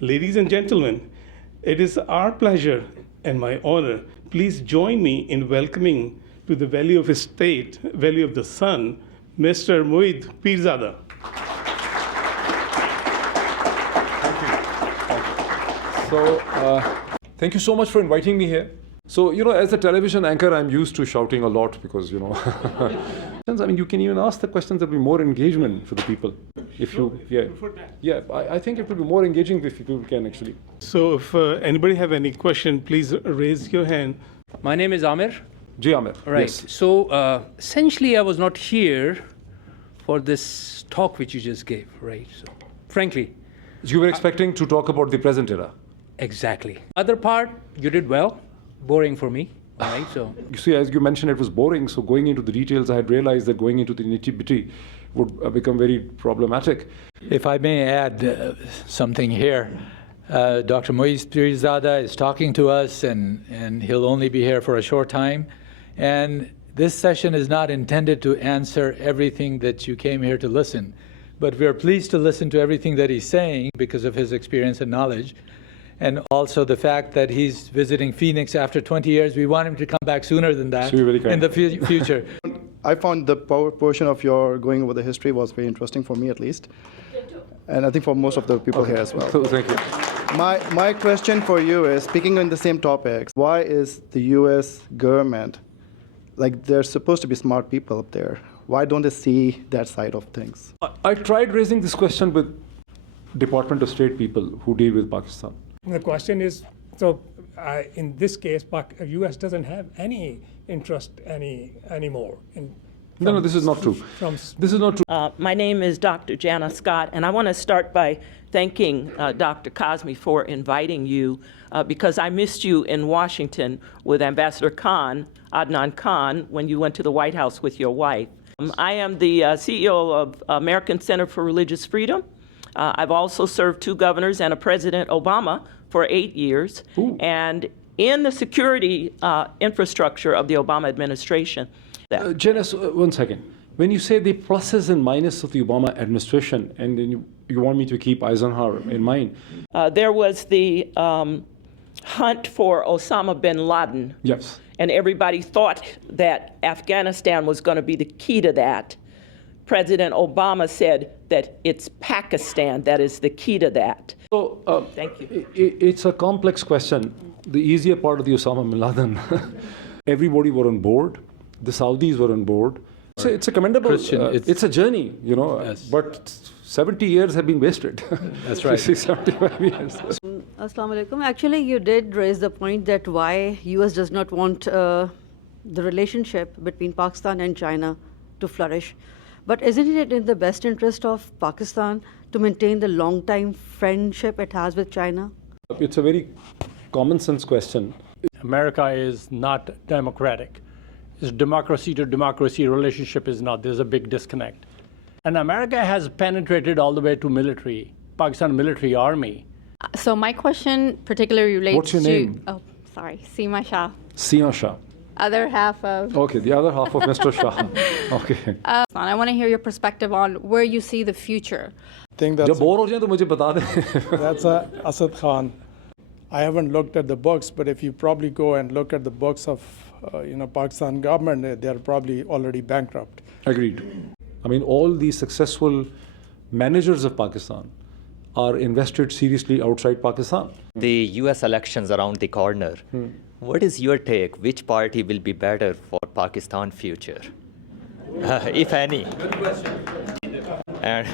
Ladies and gentlemen, it is our pleasure and my honor. Please join me in welcoming to the Valley of State, Valley of the Sun, Mr. Moeed Pirzada. Thank you so much for inviting me here. So, as a television anchor, I'm used to shouting a lot because, I mean, you can even ask the questions. There'll be more engagement for the people. If you, I think it will be more engaging if people can actually. So if anybody have any question, please raise your hand. My name is Amir. Ji Amir. Right. Yes. So essentially, I was not here for this talk which you just gave, right? So, frankly. You were expecting to talk about the present era. Exactly. Other part, you did well. Boring for me, right? So. You see, as you mentioned, it was boring. So going into the details, I had realized that going into the nitty-gritty would become very problematic. If I may add something here, Dr. Moeed Pirzada is talking to us, and he'll only be here for a short time. And this session is not intended to answer everything that you came here to listen, but we are pleased to listen to everything that he's saying because of his experience and knowledge. And also the fact that he's visiting Phoenix after 20 years. We want him to come back sooner than that in the future. I found the portion of your going over the history was very interesting for me, at least. And I think for most of the people here as well. Thank you. My question for you is, speaking on the same topics, why is the U.S. government, like they're supposed to be smart people up there, why don't they see that side of things? I tried raising this question with Department of State people who deal with Pakistan. The question is, so in this case, U.S. doesn't have any interest anymore. No, this is not true. This is not true. My name is Dr. Jana Scott, and I want to start by thanking Dr. Kazmi for inviting you because I missed you in Washington with Ambassador Khan, Adnan Khan, when you went to the White House with your wife. I am the CEO of American Center for Religious Freedom. I've also served 2 governors and a President Obama for 8 years. Ooh. And in the security infrastructure of the Obama administration. Janice, one second. When you say the pluses and minuses of the Obama administration, and then you want me to keep Eisenhower in mind. There was the hunt for Osama bin Laden. Yes. And everybody thought that Afghanistan was going to be the key to that. President Obama said that it's Pakistan that is the key to that. So, thank you. It's a complex question. The easier part of the Osama bin Laden, everybody were on board. The Saudis were on board. So it's a commendable, it's a journey, Yes. but 70 years have been wasted. That's right. 75 years. Assalamu alaikum. Actually, you did raise the point that why U.S. does not want the relationship between Pakistan and China to flourish. But isn't it in the best interest of Pakistan to maintain the long-time friendship it has with China? It's a very common sense question. America is not democratic. It's democracy to democracy relationship is not. There's a big disconnect. And America has penetrated all the way to military, Pakistan military army. So my question particularly relates What's your name? Oh, sorry, Seema Shah. Seema Shah. Other half of... Okay, the other half of Mr. Shah. Okay. I want to hear your perspective on where you see the future. I think that's That's Asad Khan. I haven't looked at the books, but if you probably go and look at the books of Pakistan government, they're probably already bankrupt. Agreed. I mean, all the successful managers of Pakistan are invested seriously outside Pakistan. The US elections around the corner. What is your take? Which party will be better for Pakistan future, if any? Good question. And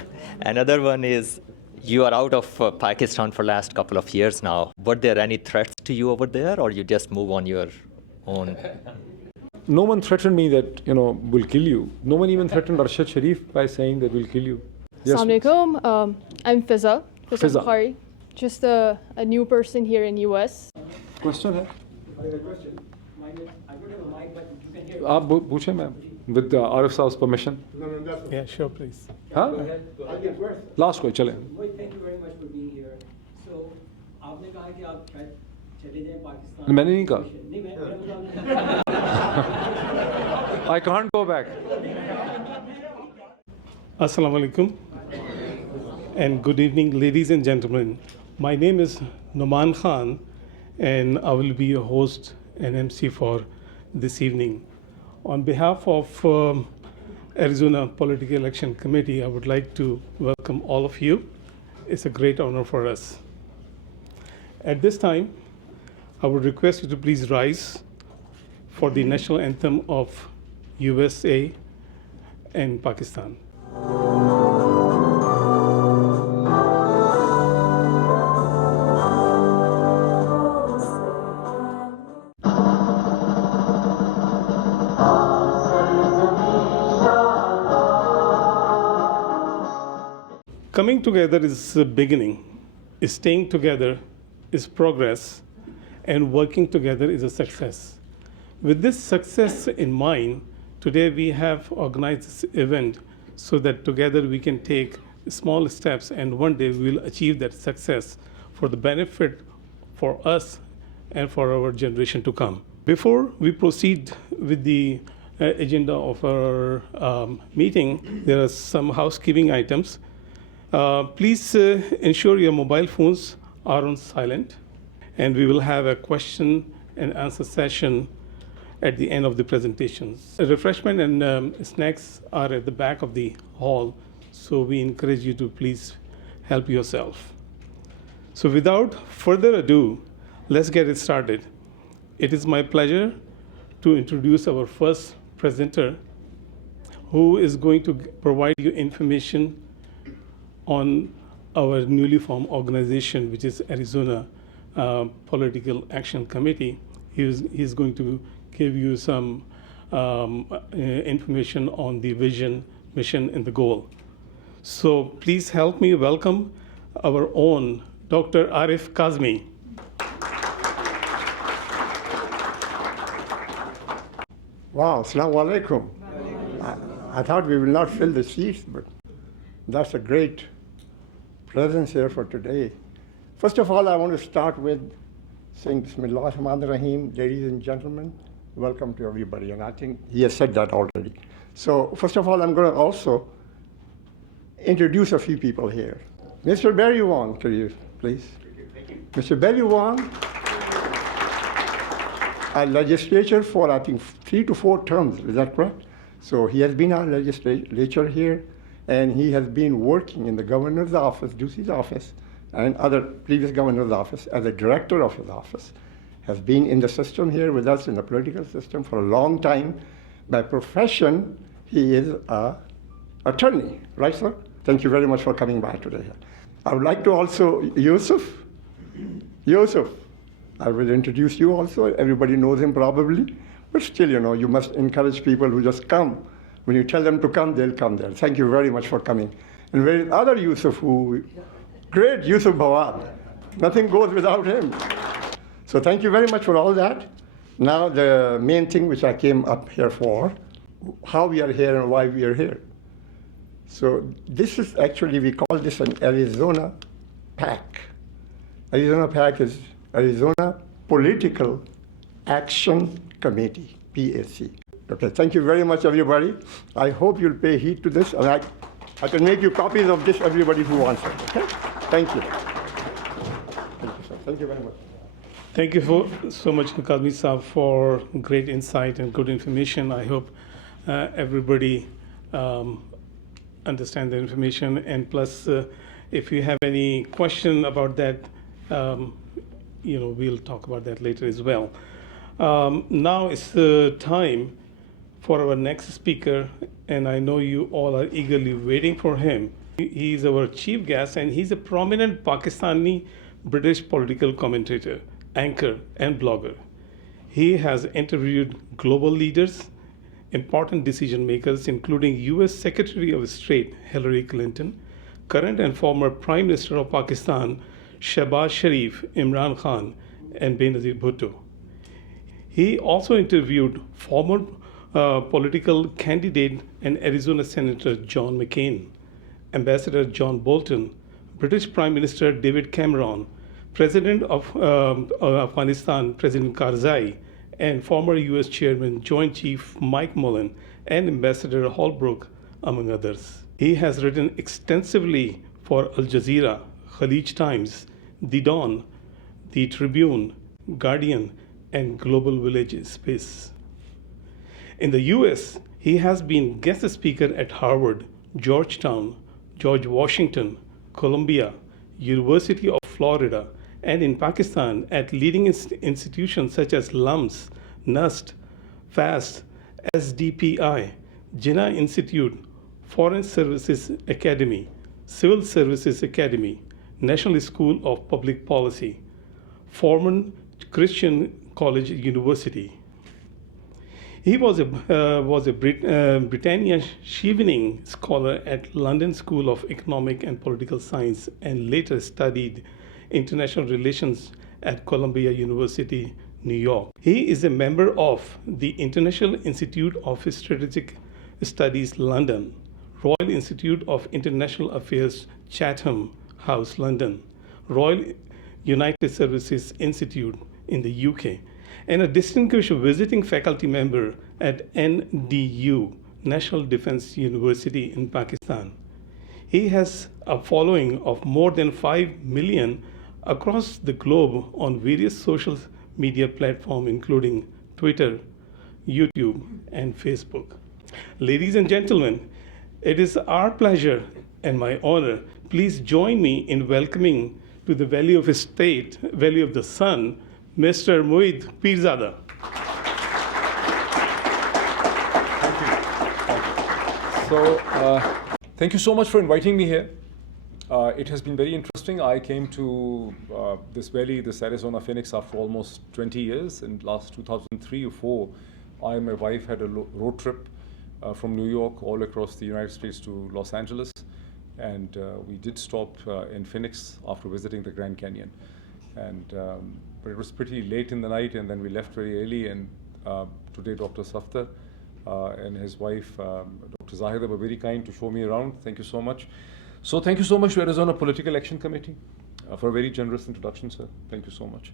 another one is, you are out of Pakistan for last couple of years now. Were there any threats to you over there, or you just move on your own? No one threatened me that, will kill you. No one even threatened Arshad Sharif by saying that we'll kill you. Yes, Assalamu alaikum. I'm Fiza Fiza. Just a new person here in US. Question hai? आप पूछें ma'am with Arif Saab's permission. No, that's yeah, sure, please. Huh? Last कोई चले. Thank you very much for being here. So आपने कहा कि आप चले जाएं पाकिस्तान. मैंने नहीं कहा. I can't go back. Assalamu alaikum and good evening, ladies and gentlemen. My name is Numan Khan, and I will be your host and MC for this evening. On behalf of Arizona Political Election Committee, I would like to welcome all of you. It's a great honor for us. At this time, I would request you to please rise for the national anthem of USA and Pakistan. Coming together is the beginning, staying together is progress, and working together is a success. With this success in mind, today we have organized this event so that together we can take small steps, and one day we will achieve that success for the benefit for us and for our generation to come. Before we proceed with the agenda of our meeting, there are some housekeeping items. Please ensure your mobile phones are on silent, and we will have a question and answer session at the end of the presentations. Refreshment and snacks are at the back of the hall, so we encourage you to please help yourself. So without further ado, let's get it started. It is my pleasure to introduce our first presenter, who is going to provide you information on our newly formed organization, which is Arizona Political Action Committee. He's going to give you some information on the vision, mission, and the goal. So please help me welcome our own Dr. Arif Kazmi. Wow, Assalamu alaikum. I thought we will not fill the seats, but that's a great presence here for today. First of all, I want to start with saying Bismillah ar-Rahman ar-Rahim, ladies and gentlemen, welcome to everybody. And I think he has said that already. So first of all, I'm going to also introduce a few people here. Mr. Barry Wong, to you, please. Thank you. Mr. Barry Wong, a legislature for, I think, 3 to 4 terms, is that correct? So he has been our legislature here, and he has been working in the governor's office, Ducey's office, and other previous governor's office as a director of his office. Has been in the system here with us in the political system for a long time. By profession, he is an attorney, right, sir? Thank you very much for coming by today. I would like to also, Yusuf, I will introduce you also. Everybody knows him probably, but still, you must encourage people who just come. When you tell them to come, they'll come there. Thank you very much for coming. And where is other Yusuf, great Yusuf Bawad. Nothing goes without him. So thank you very much for all that. Now the main thing which I came up here for, how we are here and why we are here. So this is actually, we call this an Arizona PAC. Arizona PAC is Arizona Political Action Committee, PAC. Okay, thank you very much, everybody. I hope you'll pay heed to this, and I can make you copies of this, everybody who wants it, okay? Thank you. Thank you, sir. Thank you very much. Thank you so much, Kazmi Saab, for great insight and good information. I hope everybody understand the information, and plus, if you have any question about that, we'll talk about that later as well. Now it's the time for our next speaker, and I know you all are eagerly waiting for him. He's our chief guest, and he's a prominent Pakistani British political commentator, anchor, and blogger. He has interviewed global leaders, important decision makers, including US Secretary of State Hillary Clinton, current and former Prime Minister of Pakistan, Shehbaz Sharif, Imran Khan, and Benazir Bhutto. He also interviewed former political candidate and Arizona Senator John McCain, Ambassador John Bolton, British Prime Minister David Cameron, President of Afghanistan, President Karzai, and former US Chairman Joint Chief Mike Mullen, and Ambassador Holbrooke, among others. He has written extensively for Al Jazeera, Khalij Times, The Dawn, The Tribune, Guardian, and Global Village Space. In the US, he has been guest speaker at Harvard, Georgetown, George Washington, Columbia, University of Florida, and in Pakistan at leading institutions such as LUMS, NUST, FAST, SDPI, Jinnah Institute, Foreign Services Academy, Civil Services Academy, National School of Public Policy, Foreman Christian College University. He was a Britannia Chevening Scholar at London School of Economic and Political Science and later studied international relations at Columbia University, New York. He is a member of the International Institute of Strategic Studies, London, Royal Institute of International Affairs, Chatham House, London, Royal United Services Institute in the UK, and a distinguished visiting faculty member at NDU, National Defense University in Pakistan. He has a following of more than 5 million across the globe on various social media platforms, including Twitter, YouTube, and Facebook. Ladies and gentlemen, it is our pleasure and my honor. Please join me in welcoming to the Valley of State, Valley of the Sun, Mr. Moeed Pirzada. Thank you so much for inviting me here. It has been very interesting. I came to this valley, this Arizona Phoenix, after almost 20 years. In last 2003 or 4, I and my wife had a road trip from New York all across the United States to Los Angeles. And we did stop in Phoenix after visiting the Grand Canyon. But it was pretty late in the night, and then we left very early. And today, Dr. Safdar and his wife, Dr. Zahida, were very kind to show me around. Thank you so much. So thank you so much to Arizona Political Action Committee for a very generous introduction, sir. Thank you so much.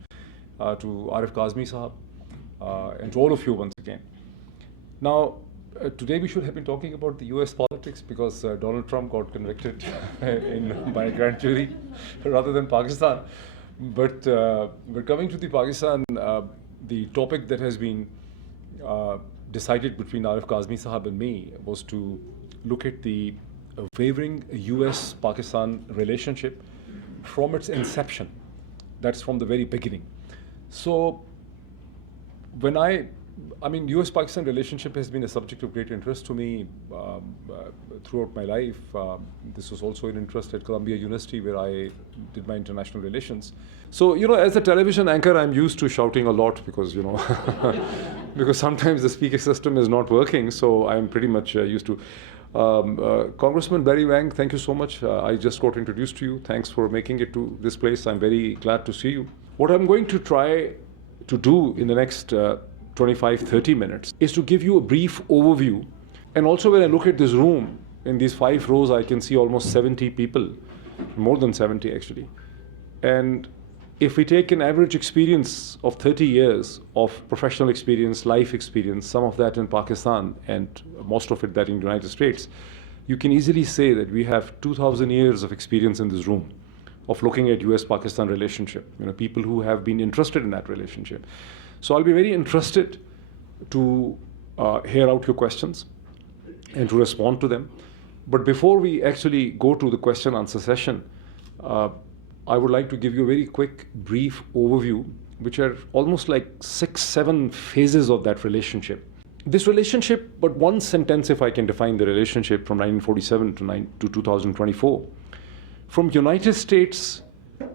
To Arif Kazmi Sahab, and to all of you once again. Now, today we should have been talking about the US politics because Donald Trump got convicted by a grand jury rather than Pakistan. But coming to the Pakistan, the topic that has been decided between Arif Kazmi Sahab and me was to look at the wavering US-Pakistan relationship from its inception. That's from the very beginning. So when I mean, US-Pakistan relationship has been a subject of great interest to me throughout my life. This was also an interest at Columbia University where I did my international relations. So, as a television anchor, I'm used to shouting a lot because, because sometimes the speaker system is not working. So I'm pretty much used to. Congressman Barry Wang, thank you so much. I just got introduced to you. Thanks for making it to this place. I'm very glad to see you. What I'm going to try to do in the next 25-30 minutes is to give you a brief overview. And also when I look at this room, in these 5 rows, I can see almost 70 people, more than 70 actually. And if we take an average experience of 30 years of professional experience, life experience, some of that in Pakistan and most of it that in the United States, you can easily say that we have 2,000 years of experience in this room of looking at US-Pakistan relationship, people who have been interested in that relationship. So I'll be very interested to hear out your questions and to respond to them. But before we actually go to the question answer session, I would like to give you a very quick, brief overview, which are almost like 6-7 phases of that relationship. This relationship, but one sentence if I can define the relationship from 1947 to 2024. From United States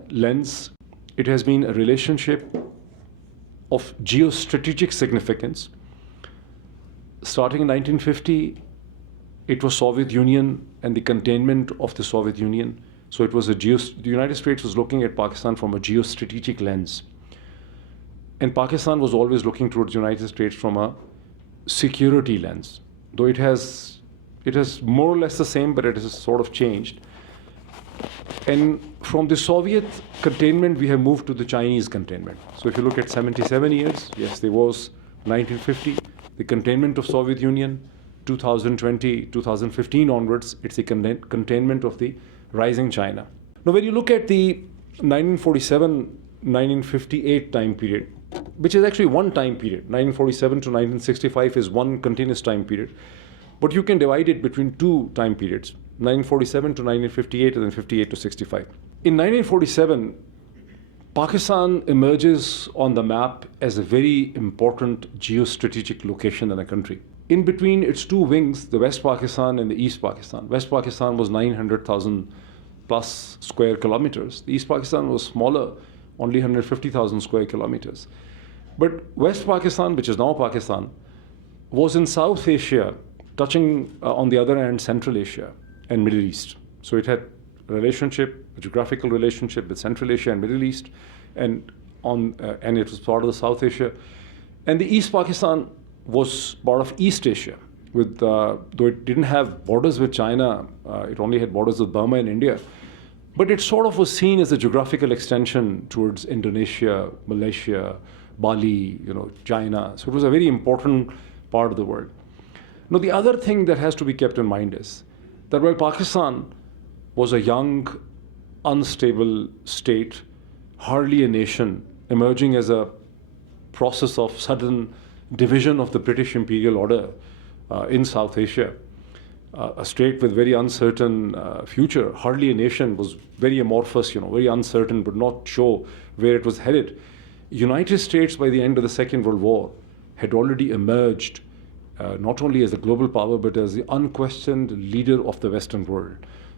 lens, it has been a relationship of geostrategic significance. Starting in 1950, it was Soviet Union and the containment of the Soviet Union. So it was the United States was looking at Pakistan from a geostrategic lens. And Pakistan was always looking towards the United States from a security lens. Though it has more or less the same, but it has sort of changed. And from the Soviet containment, we have moved to the Chinese containment. So if you look at 77 years, yes, there was 1950, the containment of Soviet Union, 2020, 2015 onwards, it's a containment of the rising China. Now, when you look at the 1947-1958 time period, which is actually one time period. 1947 to 1965 is one continuous time period. But you can divide it between two time periods, 1947 to 1958 and then 58 to 65. In 1947, Pakistan emerges on the map as a very important geostrategic location in a country. In between its two wings, the West Pakistan and the East Pakistan. West Pakistan was 900,000 plus square kilometers. The East Pakistan was smaller, only 150,000 square kilometers. But West Pakistan, which is now Pakistan, was in South Asia, touching on the other hand Central Asia and Middle East. So it had a relationship, a geographical relationship with Central Asia and Middle East, and it was part of the South Asia. And the East Pakistan was part of East Asia, with though it didn't have borders with China, it only had borders with Burma and India. But it sort of was seen as a geographical extension towards Indonesia, Malaysia, Bali, China. So it was a very important part of the world. Now, the other thing that has to be kept in mind is that while Pakistan was a young, unstable state, hardly a nation, emerging as a process of sudden division of the British imperial order in South Asia, a state with very uncertain future, hardly a nation, was very amorphous, very uncertain, would not show where it was headed. United States, by the end of the Second World War, had already emerged not only as a global power, but as the unquestioned leader of the Western world.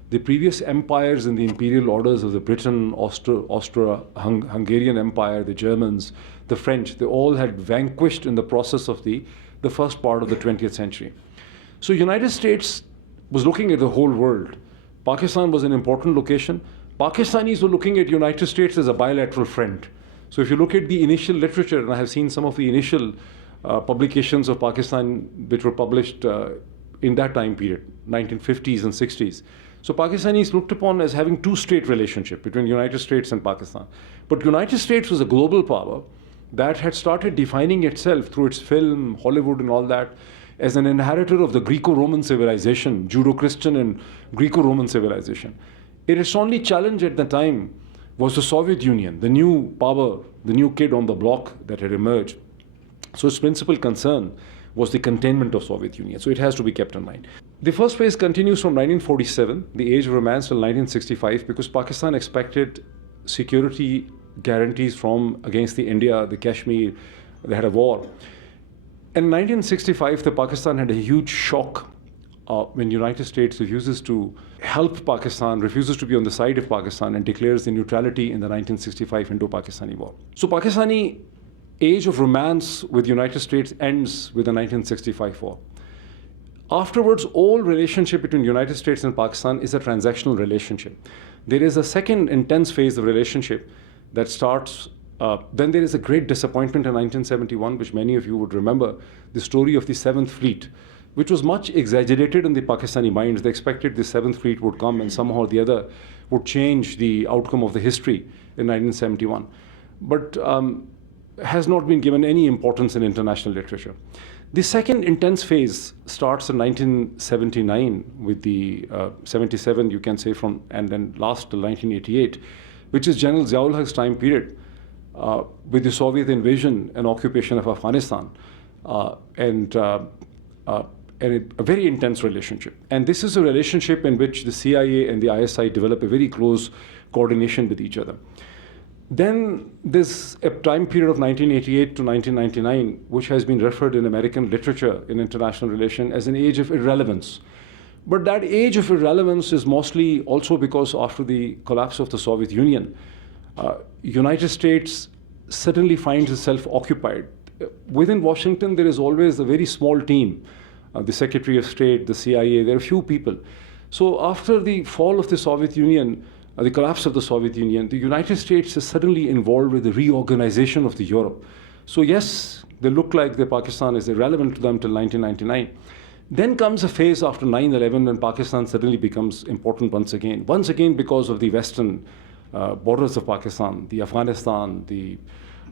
The previous empires and the imperial orders of the Britain, Austro-Hungarian Empire, the Germans, the French, they all had vanquished in the process of the first part of the 20th century. So United States was looking at the whole world. Pakistan was an important location. Pakistanis were looking at United States as a bilateral friend. So if you look at the initial literature, and I have seen some of the initial publications of Pakistan which were published in that time period, 1950s and 60s. So Pakistanis looked upon as having two-state relationship between United States and Pakistan. But United States was a global power that had started defining itself through its film, Hollywood and all that, as an inheritor of the Greco-Roman civilization, Judo-Christian and Greco-Roman civilization. Its only challenge at the time was the Soviet Union, the new power, the new kid on the block that had emerged. So its principal concern was the containment of Soviet Union. So it has to be kept in mind. The first phase continues from 1947, the age of romance, till 1965, because Pakistan expected security guarantees against the India, the Kashmir. They had a war. In 1965, the Pakistan had a huge shock when United States refuses to help Pakistan, refuses to be on the side of Pakistan, and declares the neutrality in the 1965 Indo-Pakistani war. So Pakistani age of romance with United States ends with the 1965 war. Afterwards, all relationship between United States and Pakistan is a transactional relationship. There is a second intense phase of relationship that starts, then there is a great disappointment in 1971, which many of you would remember, the story of the 7th Fleet, which was much exaggerated in the Pakistani minds. They expected the 7th Fleet would come and somehow or the other would change the outcome of the history in 1971. But has not been given any importance in international literature. The second intense phase starts in 1979 with the 77, you can say, and then lasts till 1988, which is General Ziaul Haq's time period with the Soviet invasion and occupation of Afghanistan, and a very intense relationship. And this is a relationship in which the CIA and the ISI develop a very close coordination with each other. Then there's a time period of 1988 to 1999, which has been referred in American literature in international relations as an age of irrelevance. But that age of irrelevance is mostly also because after the collapse of the Soviet Union, United States suddenly finds itself occupied. Within Washington, there is always a very small team, the Secretary of State, the CIA, there are few people. So after the fall of the Soviet Union, the collapse of the Soviet Union, the United States is suddenly involved with the reorganization of the Europe. So yes, they look like the Pakistan is irrelevant to them till 1999. Then comes a phase after 9/11 when Pakistan suddenly becomes important once again because of the western borders of Pakistan, the Afghanistan, the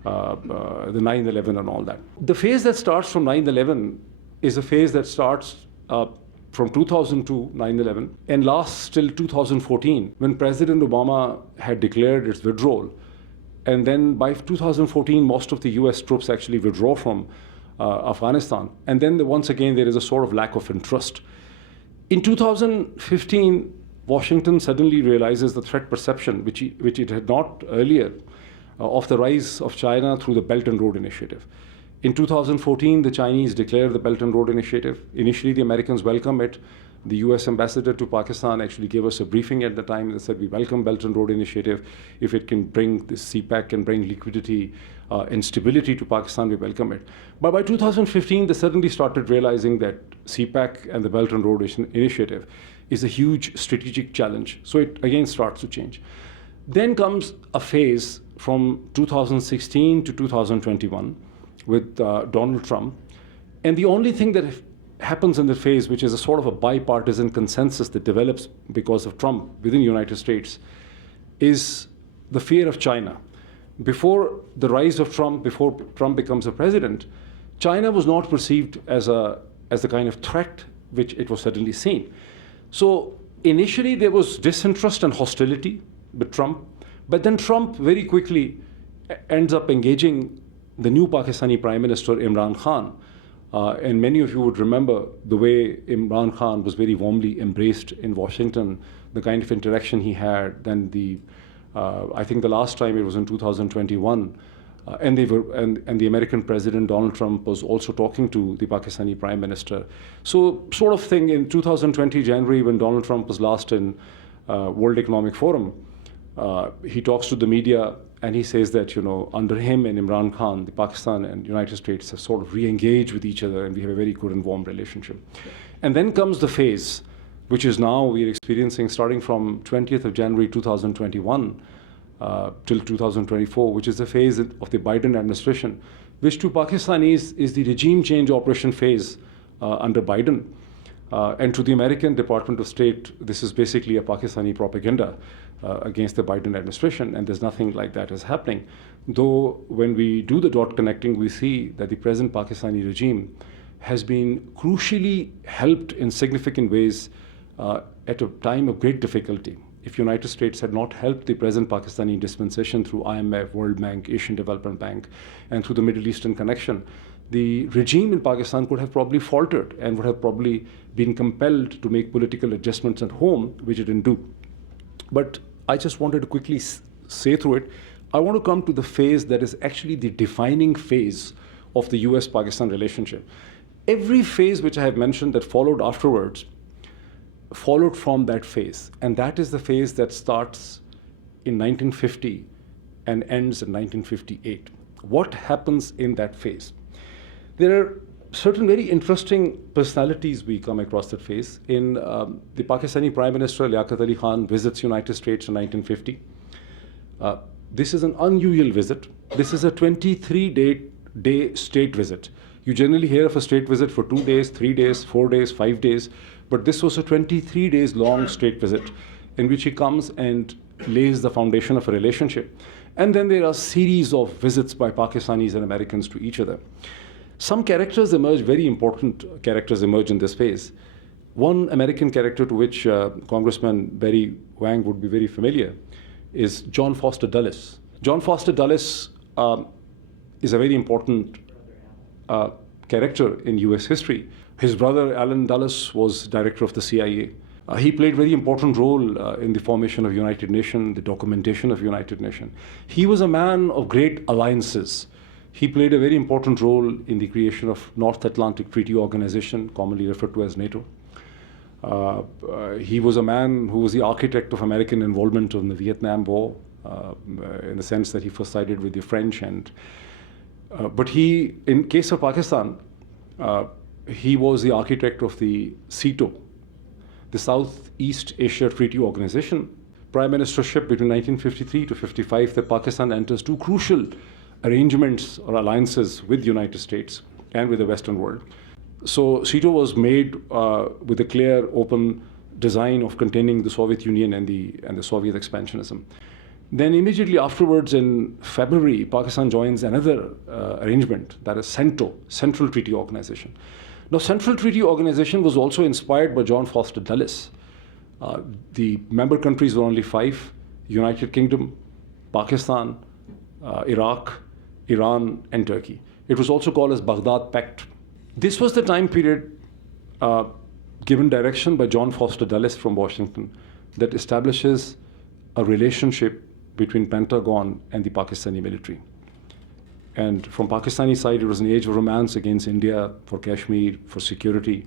9/11 and all that. The phase that starts from 9/11 is a phase that starts from 2002, 9/11, and lasts till 2014, when President Obama had declared its withdrawal. And then by 2014, most of the US troops actually withdraw from Afghanistan. And then once again, there is a sort of lack of interest. In 2015, Washington suddenly realizes the threat perception, which it had not earlier, of the rise of China through the Belt and Road Initiative. In 2014, the Chinese declared the Belt and Road Initiative. Initially, the Americans welcomed it. The US ambassador to Pakistan actually gave us a briefing at the time that said, we welcome Belt and Road Initiative. If it can bring this CPEC and bring liquidity and stability to Pakistan, we welcome it. But by 2015, they suddenly started realizing that CPEC and the Belt and Road Initiative is a huge strategic challenge. So it again starts to change. Then comes a phase from 2016 to 2021 with Donald Trump. And the only thing that happens in the phase, which is a sort of a bipartisan consensus that develops because of Trump within the United States, is the fear of China. Before the rise of Trump, before Trump becomes a president, China was not perceived as the kind of threat which it was suddenly seen. So initially there was disinterest and hostility with Trump, but then Trump very quickly ends up engaging the new Pakistani Prime Minister Imran Khan. And many of you would remember the way Imran Khan was very warmly embraced in Washington, the kind of interaction he had. Then I think the last time it was in 2021, and the American President Donald Trump was also talking to the Pakistani Prime Minister. So sort of thing in 2020 January, when Donald Trump was last in World Economic Forum, he talks to the media and he says that, under him and Imran Khan, the Pakistan and United States have sort of re-engaged with each other, and we have a very good and warm relationship. And then comes the phase, which is now we're experiencing starting from 20th of January 2021 till 2024, which is the phase of the Biden administration, which to Pakistanis is the regime change operation phase under Biden. And to the American Department of State, this is basically a Pakistani propaganda against the Biden administration, and there's nothing like that is happening. Though when we do the dot connecting, we see that the present Pakistani regime has been crucially helped in significant ways at a time of great difficulty. If United States had not helped the present Pakistani dispensation through IMF, World Bank, Asian Development Bank, and through the Middle Eastern connection, the regime in Pakistan could have probably faltered and would have probably been compelled to make political adjustments at home, which it didn't do. But I just wanted to quickly say through it, I want to come to the phase that is actually the defining phase of the US-Pakistan relationship. Every phase which I have mentioned that followed afterwards followed from that phase. And that is the phase that starts in 1950 and ends in 1958. What happens in that phase? There are certain very interesting personalities we come across that phase. In the Pakistani Prime Minister Liaquat Ali Khan visits United States in 1950. This is an unusual visit. This is a 23-day state visit. You generally hear of a state visit for 2 days, 3 days, 4 days, 5 days, but this was a 23 days long state visit in which he comes and lays the foundation of a relationship. And then there are a series of visits by Pakistanis and Americans to each other. Some characters emerge, very important characters emerge in this phase. One American character to which Congressman Barry Wang would be very familiar is John Foster Dulles. John Foster Dulles is a very important character in US history. His brother Alan Dulles was director of the CIA. He played a very important role in the formation of United Nations, the documentation of United Nations. He was a man of great alliances. He played a very important role in the creation of North Atlantic Treaty Organization, commonly referred to as NATO. He was a man who was the architect of American involvement in the Vietnam War, in the sense that he first sided with the French. But he, in case of Pakistan, he was the architect of the SEATO, the Southeast Asia Treaty Organization. Prime Ministership between 1953 to 55, that Pakistan enters two crucial arrangements or alliances with the United States and with the Western world. So SEATO was made with a clear, open design of containing the Soviet Union and the Soviet expansionism. Then immediately afterwards, in February, Pakistan joins another arrangement, that is CENTO, Central Treaty Organization. Now, Central Treaty Organization was also inspired by John Foster Dulles. The member countries were only 5: United Kingdom, Pakistan, Iraq, Iran, and Turkey. It was also called as Baghdad Pact. This was the time period given direction by John Foster Dulles from Washington that establishes a relationship between Pentagon and the Pakistani military. And from Pakistani side, it was an age of romance against India for Kashmir, for security.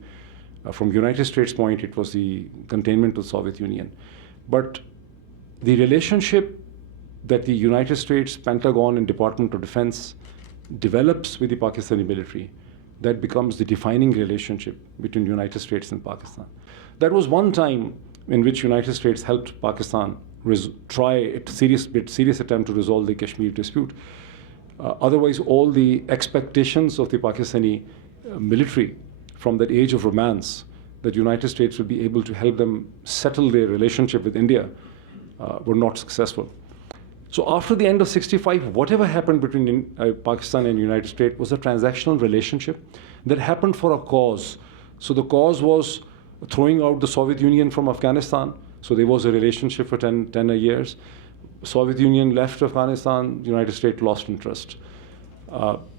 From United States point, it was the containment of the Soviet Union. But the relationship that the United States Pentagon and Department of Defense develops with the Pakistani military, that becomes the defining relationship between the United States and Pakistan. That was one time in which United States helped Pakistan try a serious attempt to resolve the Kashmir dispute. Otherwise, all the expectations of the Pakistani military from that age of romance, that the United States would be able to help them settle their relationship with India, were not successful. So after the end of '65, whatever happened between Pakistan and the United States was a transactional relationship that happened for a cause. So the cause was throwing out the Soviet Union from Afghanistan. So there was a relationship for 10 years. Soviet Union left Afghanistan, the United States lost interest.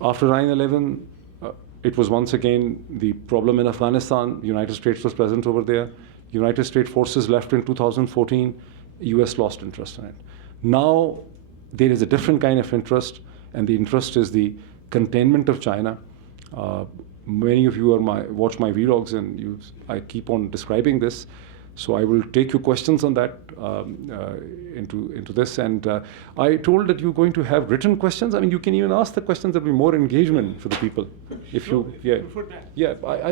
After 9/11, it was once again the problem in Afghanistan. The United States was present over there. United States forces left in 2014. US lost interest in it. Now there is a different kind of interest, and the interest is the containment of China. Many of you watch my vlogs, and I keep on describing this. So I will take your questions on that into this. And I told that you're going to have written questions. I mean, you can even ask the questions. There'll be more engagement for the people. If you,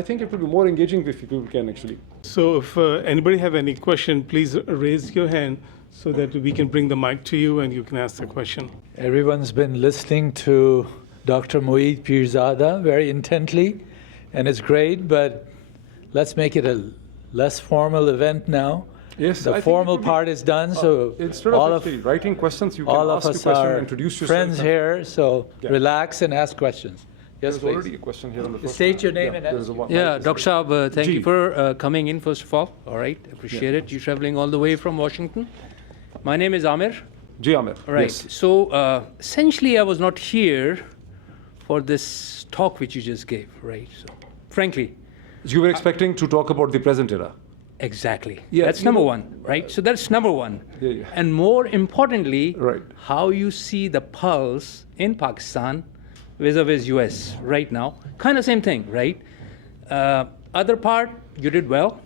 I think it will be more engaging if people can actually. So if anybody have any question, please raise your hand so that we can bring the mic to you and you can ask the question. Everyone's been listening to Dr. Moeed Pirzada very intently, and it's great, but let's make it a less formal event now. Yes, the formal part is done, so instead of actually writing questions, you can all ask of a us question, are introduce yourself. friends here, so relax and ask questions. Yes, There's please. already a question here on the first. State your name and there's ask. one. Yeah, Dr. Saab, thank you for coming in, first of all. All right, appreciate it. You're traveling all the way from Washington. My name is Amir. Ji Amir. All right, Yes. so essentially I was not here for this talk which you just gave, right? So, frankly. You were expecting to talk about the present era. Exactly. Yeah, that's number one, right? So that's number one. Yeah. And more importantly, Right. how you see the pulse in Pakistan vis-a-vis US right now. Kind of same thing, right? Other part, you did well.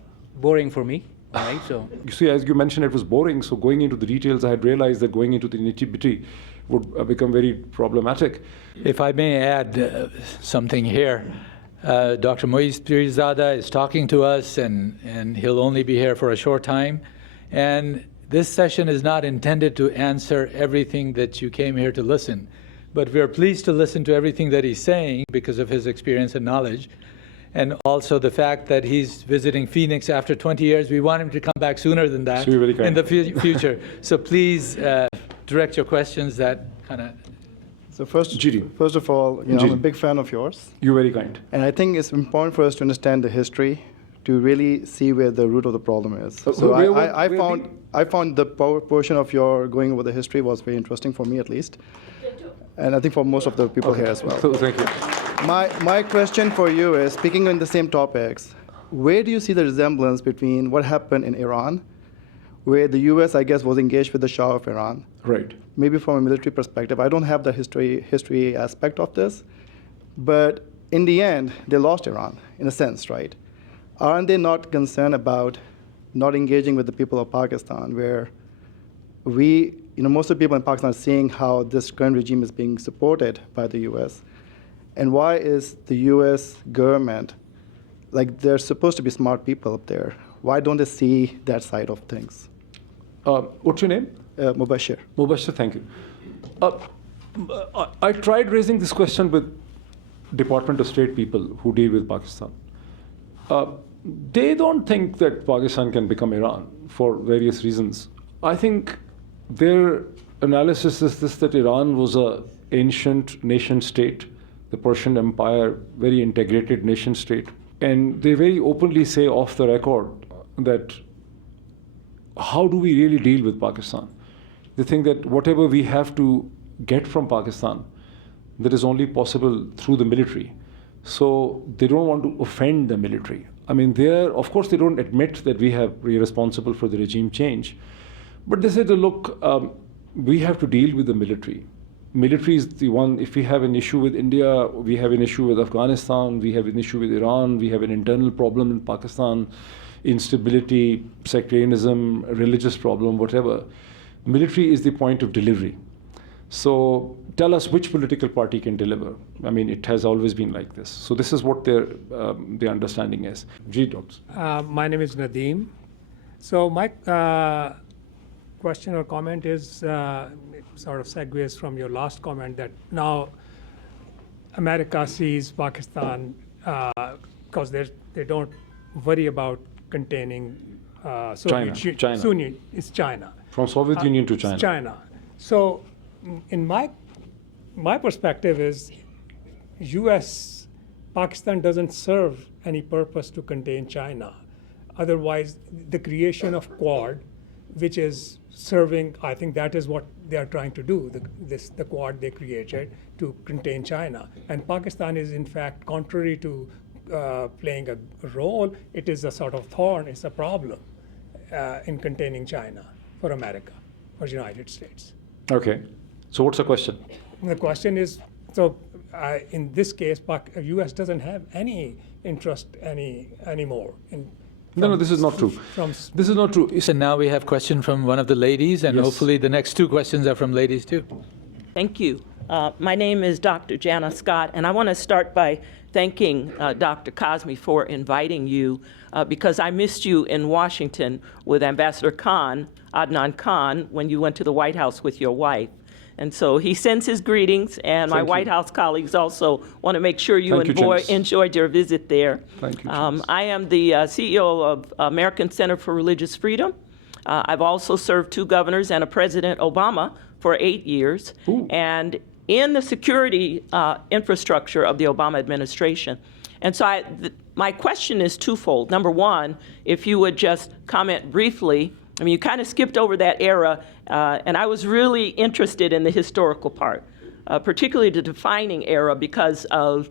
Boring for me, all right? So You see, as you mentioned, it was boring. So going into the details, I had realized that going into the nitty-gritty would become very problematic. If I may add something here, Dr. Moeed Pirzada is talking to us, and he'll only be here for a short time. And this session is not intended to answer everything that you came here to listen, but we are pleased to listen to everything that he's saying because of his experience and knowledge. And also the fact that he's visiting Phoenix after 20 years. We want him to come back sooner than that So you're very kind. in the future. So please direct your questions that kind of. So first of all, I'm a big fan of yours. You're very kind. And I think it's important for us to understand the history to really see where the root of the problem is. So I found the portion of your going over the history was very interesting for me, at least. And I think for most of the people here as well. So, thank you. My question for you is, speaking on the same topics, where do you see the resemblance between what happened in Iran, where the US, I guess, was engaged with the Shah of Iran? Right. Maybe from a military perspective. I don't have the history aspect of this, but in the end, they lost Iran, in a sense, right? Aren't they not concerned about not engaging with the people of Pakistan, where most of the people in Pakistan are seeing how this current regime is being supported by the US? And why is the US government, like, they're supposed to be smart people up there, why don't they see that side of things? What's your name? Mubashir. Mubashir, thank you. I tried raising this question with Department of State people who deal with Pakistan. They don't think that Pakistan can become Iran for various reasons. I think their analysis is this, that Iran was an ancient nation state, the Persian Empire, very integrated nation state. And they very openly say off the record that how do we really deal with Pakistan? They think that whatever we have to get from Pakistan, that is only possible through the military. So they don't want to offend the military. I mean, of course, they don't admit that we're responsible for the regime change. But they say, look, we have to deal with the military. Military is the one, if we have an issue with India, we have an issue with Afghanistan, we have an issue with Iran, we have an internal problem in Pakistan, instability, sectarianism, religious problem, whatever. Military is the point of delivery. So tell us which political party can deliver. I mean, it has always been like this. So this is what their understanding is. G. Dobbs. My name is Nadeem. So my question or comment is sort of segues from your last comment that now America sees Pakistan because they don't worry about containing Soviet China. Sunni. It's China. From Soviet Union to China. It's China. So in my perspective is U.S. Pakistan doesn't serve any purpose to contain China. Otherwise, the creation of Quad, which is serving, I think that is what they are trying to do, the Quad they created to contain China. And Pakistan is in fact contrary to playing a role, it is a sort of thorn, it's a problem in containing China for America, for the United States. Okay. So what's the question? The question is, so in this case, U.S. doesn't have any interest anymore. No, this is not true. This is not true. So now we have a question from one of the ladies, and hopefully the next two questions are from ladies too. Thank you. My name is Dr. Jana Scott, and I want to start by thanking Dr. Kazmi for inviting you because I missed you in Washington with Ambassador Khan, Adnan Khan, when you went to the White House with your wife. And so he sends his greetings, and my White House colleagues also want to make sure you enjoyed your visit there. Thank you. I am the CEO of American Center for Religious Freedom. I've also served 2 governors and a President Obama for 8 years. Ooh. And in the security infrastructure of the Obama administration. And so my question is twofold. Number one, if you would just comment briefly, I mean, you kind of skipped over that era, and I was really interested in the historical part, particularly the defining era because of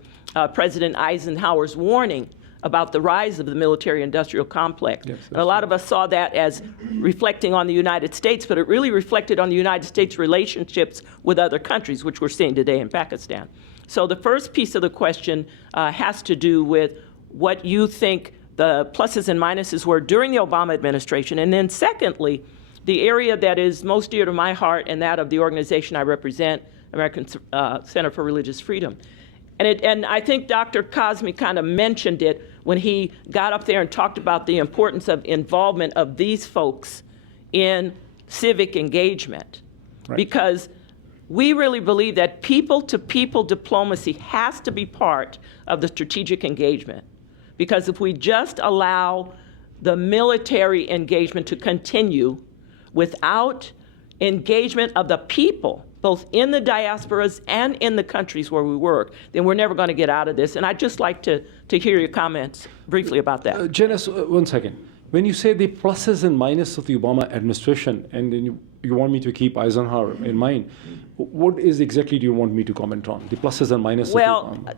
President Eisenhower's warning about the rise of the military-industrial complex. Yes, a lot of us saw that as reflecting on the United States, but it really reflected on the United States' relationships with other countries, which we're seeing today in Pakistan. So the first piece of the question has to do with what you think the pluses and minuses were during the Obama administration. And then secondly, the area that is most dear to my heart and that of the organization I represent, American Center for Religious Freedom. And I think Dr. Kazmi kind of mentioned it when he got up there and talked about the importance of involvement of these folks in civic engagement. Right. Because we really believe that people-to-people diplomacy has to be part of the strategic engagement. Because if we just allow the military engagement to continue without engagement of the people, both in the diasporas and in the countries where we work, then we're never going to get out of this. And I'd just like to hear your comments briefly about that. Janice, 1 second. When you say the pluses and minuses of the Obama administration, and then you want me to keep Eisenhower in mind, what is exactly do you want me to comment on? The pluses and minuses of Obama?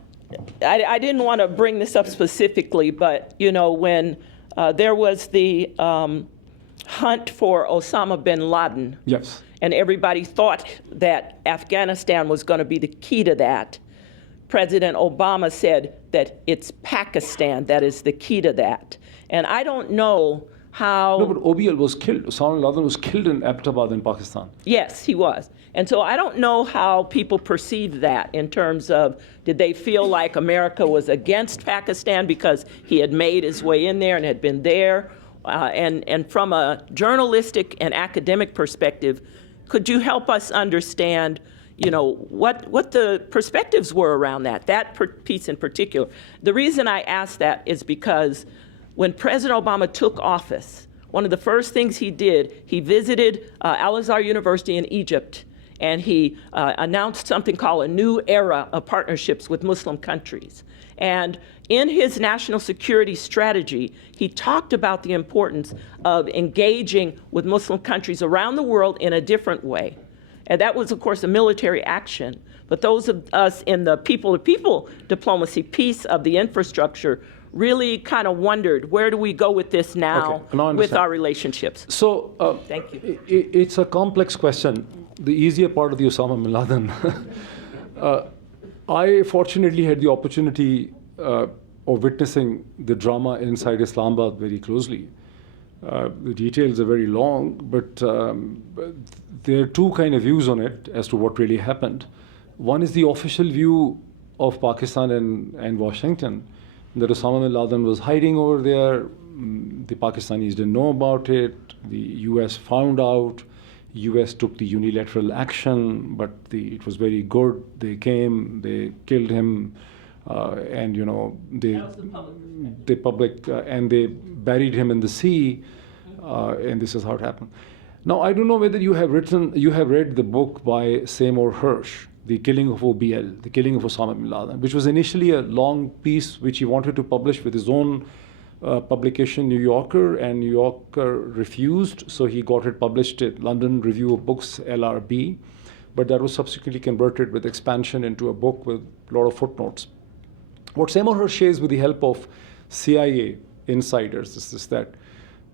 I didn't want to bring this up specifically, but you know, when there was the hunt for Osama bin Laden, yes, and everybody thought that Afghanistan was going to be the key to that, President Obama said that it's Pakistan that is the key to that. And I don't know how... No, but OBL was killed. Osama bin Laden was killed in Abbottabad in Pakistan. Yes, he was. And so I don't know how people perceive that in terms of, did they feel like America was against Pakistan because he had made his way in there and had been there? And from a journalistic and academic perspective, could you help us understand, you know, what the perspectives were around that piece in particular? The reason I ask that is because when President Obama took office, one of the first things he did, he visited Al-Azhar University in Egypt, and he announced something called a new era of partnerships with Muslim countries. And in his national security strategy, he talked about the importance of engaging with Muslim countries around the world in a different way. And that was, of course, a military action. But those of us in the people-to-people diplomacy piece of the infrastructure really kind of wondered, where do we go with this now with our relationships? So, thank you. It's a complex question. The easier part of the Osama bin Laden. I fortunately had the opportunity of witnessing the drama inside Islamabad very closely. The details are very long, but there are two kind of views on it as to what really happened. One is the official view of Pakistan and Washington, that Osama bin Laden was hiding over there. The Pakistanis didn't know about it. The US found out. US took the unilateral action, but it was very good. They came, they killed him, and they buried him in the sea, and this is how it happened. Now, I don't know whether you have read the book by Seymour Hersh, The Killing of OBL, The Killing of Osama bin Laden, which was initially a long piece which he wanted to publish with his own publication, New Yorker, and New Yorker refused, so he got it published at London Review of Books, LRB, but that was subsequently converted with expansion into a book with a lot of footnotes. What Seymour Hersh says with the help of CIA insiders is that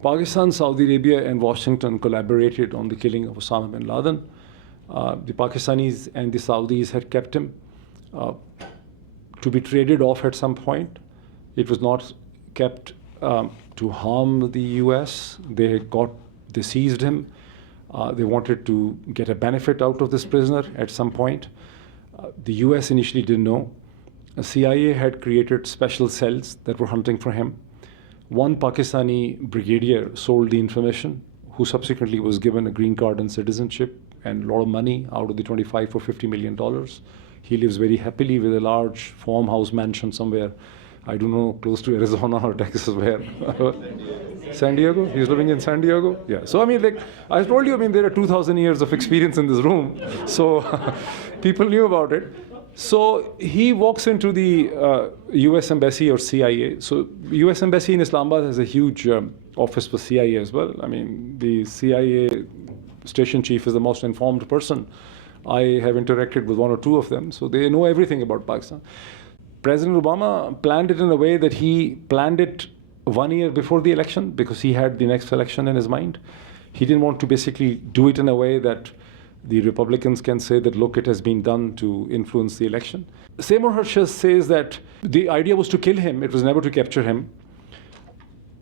Pakistan, Saudi Arabia, and Washington collaborated on the killing of Osama bin Laden. The Pakistanis and the Saudis had kept him to be traded off at some point. It was not kept to harm the US. They seized him. They wanted to get a benefit out of this prisoner at some point. The US initially didn't know. The CIA had created special cells that were hunting for him. One Pakistani brigadier sold the information, who subsequently was given a green card and citizenship and a lot of money out of the 25 for $50 million. He lives very happily with a large farmhouse mansion somewhere, I don't know, close to Arizona or Texas, where? San Diego? He's living in San Diego? Yeah. So, I mean, like I told you, I mean, there are 2,000 years of experience in this room. So people knew about it. So he walks into the US Embassy or CIA. So US Embassy in Islamabad has a huge office for CIA as well. I mean, the CIA station chief is the most informed person. I have interacted with one or two of them, so they know everything about Pakistan. President Obama planned it in a way that he planned it 1 year before the election because he had the next election in his mind. He didn't want to basically do it in a way that the Republicans can say that, look, it has been done to influence the election. Seymour Hersh says that the idea was to kill him. It was never to capture him.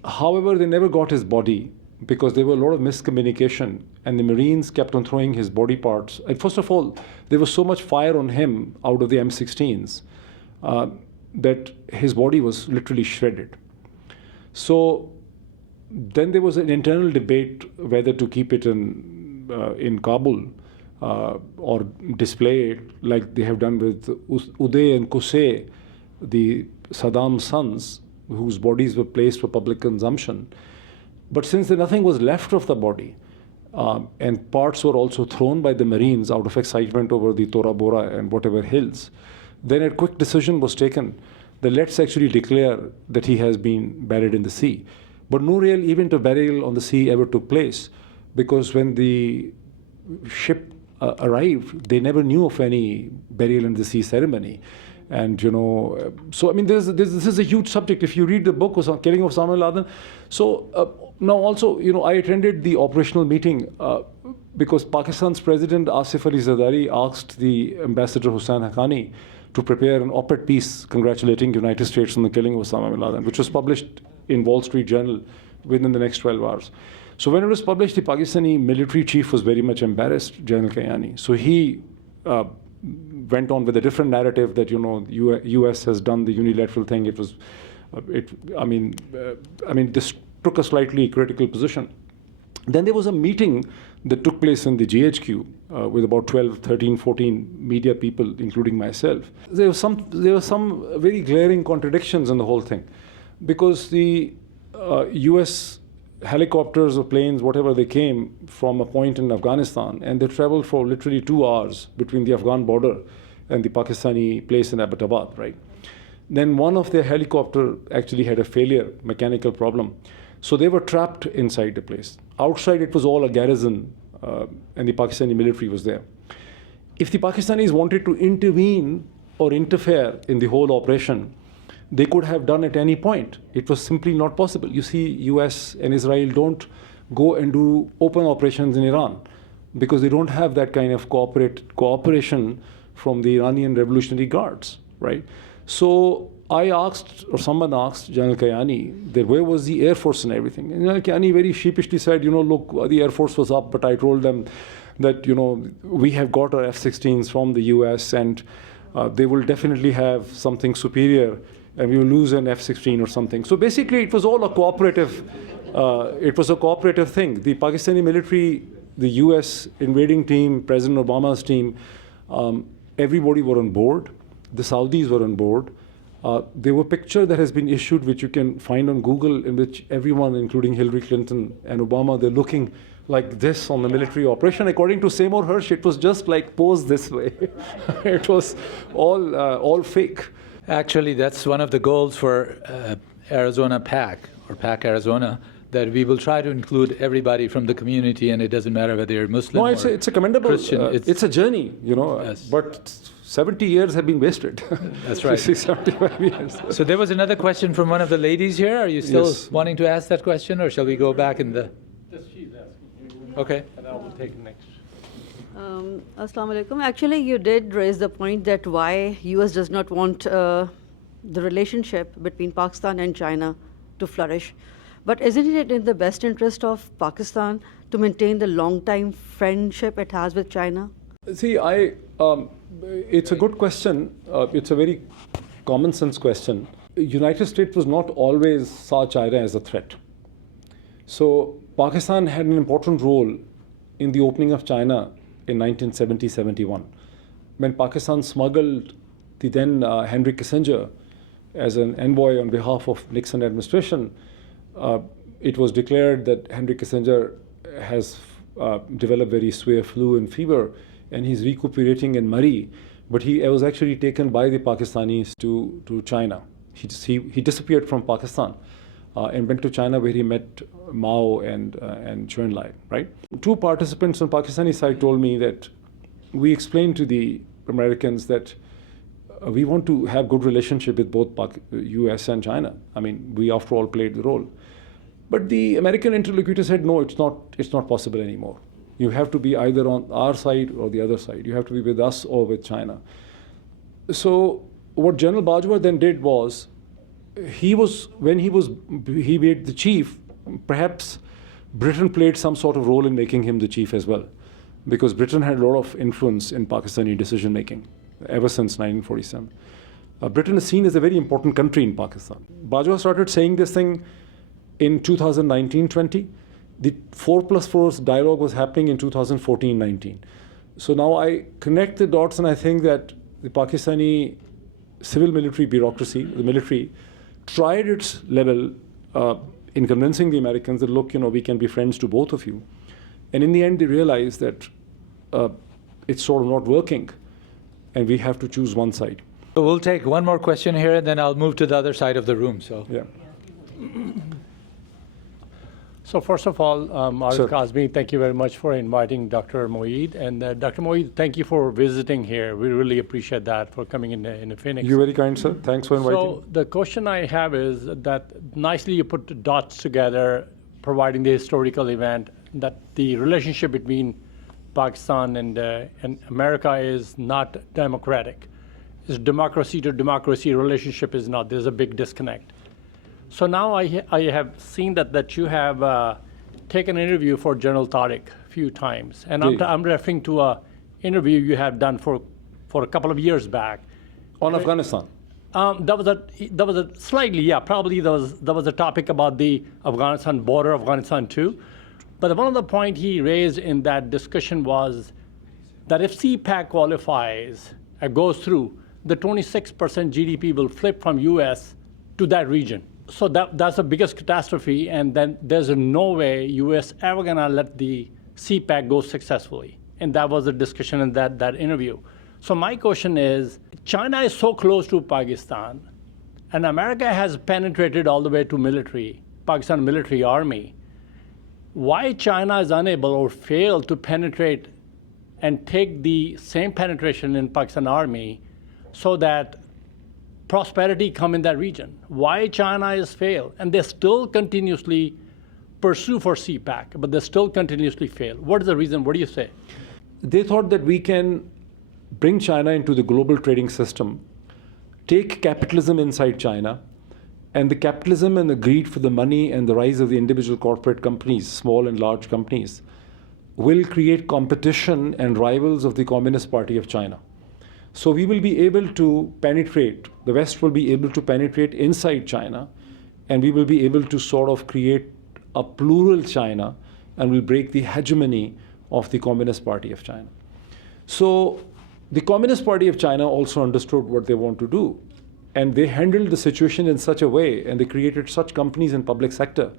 However, they never got his body because there were a lot of miscommunication, and the Marines kept on throwing his body parts. And first of all, there was so much fire on him out of the M16s that his body was literally shredded. So then there was an internal debate whether to keep it in Kabul or display it like they have done with Uday and Qusay, the Saddam's sons, whose bodies were placed for public consumption. But since nothing was left of the body, and parts were also thrown by the Marines out of excitement over the Tora Bora and whatever hills, then a quick decision was taken that let's actually declare that he has been buried in the sea. But no real event of burial on the sea ever took place, because when the ship arrived, they never knew of any burial in the sea ceremony. And, so I mean, this is a huge subject. If you read the book, Killing of Osama bin Laden. So now also, I attended the operational meeting because Pakistan's President Asif Ali Zardari asked the Ambassador Hussain Haqqani to prepare an op-ed piece congratulating the United States on the killing of Osama bin Laden, which was published in Wall Street Journal within the next 12 hours. So when it was published, the Pakistani military chief was very much embarrassed, General Kayani. So he went on with a different narrative that, U.S. has done the unilateral thing. This took a slightly critical position. Then there was a meeting that took place in the GHQ with about 12, 13, 14 media people, including myself. There were some very glaring contradictions in the whole thing, because the U.S. helicopters or planes, whatever they came from a point in Afghanistan, and they traveled for literally 2 hours between the Afghan border and the Pakistani place in Abbottabad, right? Then one of their helicopter actually had a failure, mechanical problem. So they were trapped inside the place. Outside it was all a garrison, and the Pakistani military was there. If the Pakistanis wanted to intervene or interfere in the whole operation, they could have done at any point. It was simply not possible. You see, US and Israel don't go and do open operations in Iran because they don't have that kind of cooperation from the Iranian Revolutionary Guards, right? So I asked, or someone asked General Kayani, that where was the Air Force and everything? And General Kayani very sheepishly said, look, the Air Force was up, but I told them that, we have got our F-16s from the US, and they will definitely have something superior, and we will lose an F-16 or something. So basically, it was all a cooperative. It was a cooperative thing. The Pakistani military, the US invading team, President Obama's team, everybody were on board. The Saudis were on board. There were pictures that has been issued, which you can find on Google, in which everyone, including Hillary Clinton and Obama, they're looking like this on the military operation. According to Seymour Hersh, it was just like posed this way. It was all fake. Actually, that's one of the goals for Arizona PAC, or PAC Arizona, that we will try to include everybody from the community, and it doesn't matter whether you're Muslim or it's a commendable, Christian. It's a journey, Yes. but 70 years have been wasted. That's right. 75 years. So there was another question from one of the ladies here. Are you still Yes. wanting to ask that question, or shall we go back in the... She's asking. Okay. And I will take it next. Assalamu alaikum. Actually, you did raise the point that why US does not want the relationship between Pakistan and China to flourish. But isn't it in the best interest of Pakistan to maintain the long-time friendship it has with China? See, it's a good question. It's a very common sense question. United States was not always saw China as a threat. So Pakistan had an important role in the opening of China in 1970-71. When Pakistan smuggled the then Henry Kissinger as an envoy on behalf of Nixon administration, it was declared that Henry Kissinger has developed very severe flu and fever, and he's recuperating in Murray, but he was actually taken by the Pakistanis to China. He disappeared from Pakistan and went to China, where he met Mao and Zhou Enlai, right? 2 participants on Pakistani side told me that we explained to the Americans that we want to have good relationship with both US and China. I mean, we after all played the role. But the American interlocutor said, no, it's not possible anymore. You have to be either on our side or the other side. You have to be with us or with China. So what General Bajwa then did was, he made the chief, perhaps Britain played some sort of role in making him the chief as well, because Britain had a lot of influence in Pakistani decision making ever since 1947. Britain is seen as a very important country in Pakistan. Bajwa started saying this thing in 2019-20. The 4+4 dialogue was happening in 2014-19. So now I connect the dots, and I think that the Pakistani civil military bureaucracy, the military, tried its level in convincing the Americans that, look, we can be friends to both of you. And in the end, they realized that it's sort of not working, and we have to choose one side. So we'll take one more question here, and then I'll move to the other side of the room. So yeah. So first of all, Arif Kazmi, thank you very much for inviting Dr. Moeed. And Dr. Moeed, thank you for visiting here. We really appreciate that, for coming in Phoenix. You're very kind, sir. Thanks for inviting. So the question I have is that nicely you put the dots together, providing the historical event, that the relationship between Pakistan and America is not democratic. It's democracy to democracy relationship is not. There's a big disconnect. So now I have seen that you have taken an interview for General Tariq a few times, and I'm referring to an interview you have done for a couple of years back on Afghanistan. That was a slightly, yeah, probably that was a topic about the Afghanistan border, Afghanistan too. But one of the points he raised in that discussion was that if CPAC qualifies and goes through, the 26% GDP will flip from US to that region. So that's the biggest catastrophe, and then there's no way U.S. ever gonna let the CPEC go successfully. And that was the discussion in that interview. So my question is, China is so close to Pakistan, and America has penetrated all the way to military, Pakistan military army. Why China is unable or failed to penetrate and take the same penetration in Pakistan army so that prosperity come in that region? Why China has failed? And they still continuously pursue for CPAC, but they still continuously fail. What is the reason? What do you say? They thought that we can bring China into the global trading system, take capitalism inside China, and the capitalism and the greed for the money and the rise of the individual corporate companies, small and large companies, will create competition and rivals of the Communist Party of China. So we will be able to penetrate, the West will be able to penetrate inside China, and we will be able to sort of create a plural China, and will break the hegemony of the Communist Party of China. So the Communist Party of China also understood what they want to do, and they handled the situation in such a way, and they created such companies in public sector.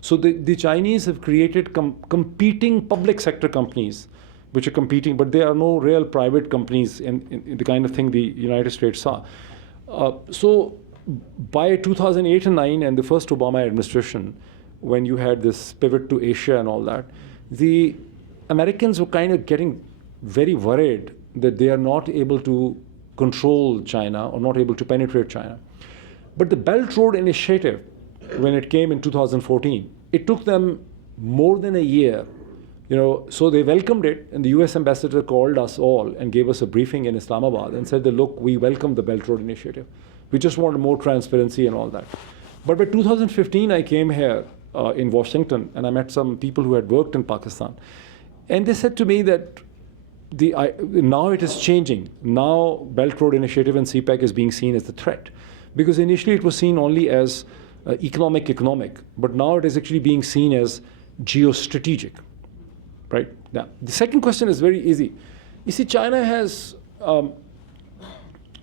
So the Chinese have created competing public sector companies, which are competing, but there are no real private companies in the kind of thing the United States saw. So by 2008 and 9 and the first Obama administration, when you had this pivot to Asia and all that, the Americans were kind of getting very worried that they are not able to control China or not able to penetrate China. But the Belt Road Initiative, when it came in 2014, it took them more than a year. So they welcomed it, and the US ambassador called us all and gave us a briefing in Islamabad and said that, look, we welcome the Belt Road Initiative. We just want more transparency and all that. But by 2015, I came here in Washington, and I met some people who had worked in Pakistan. And they said to me that now it is changing. Now Belt Road Initiative and CPEC is being seen as a threat. Because initially it was seen only as economic, but now it is actually being seen as geostrategic. Right? Now, the second question is very easy. You see, China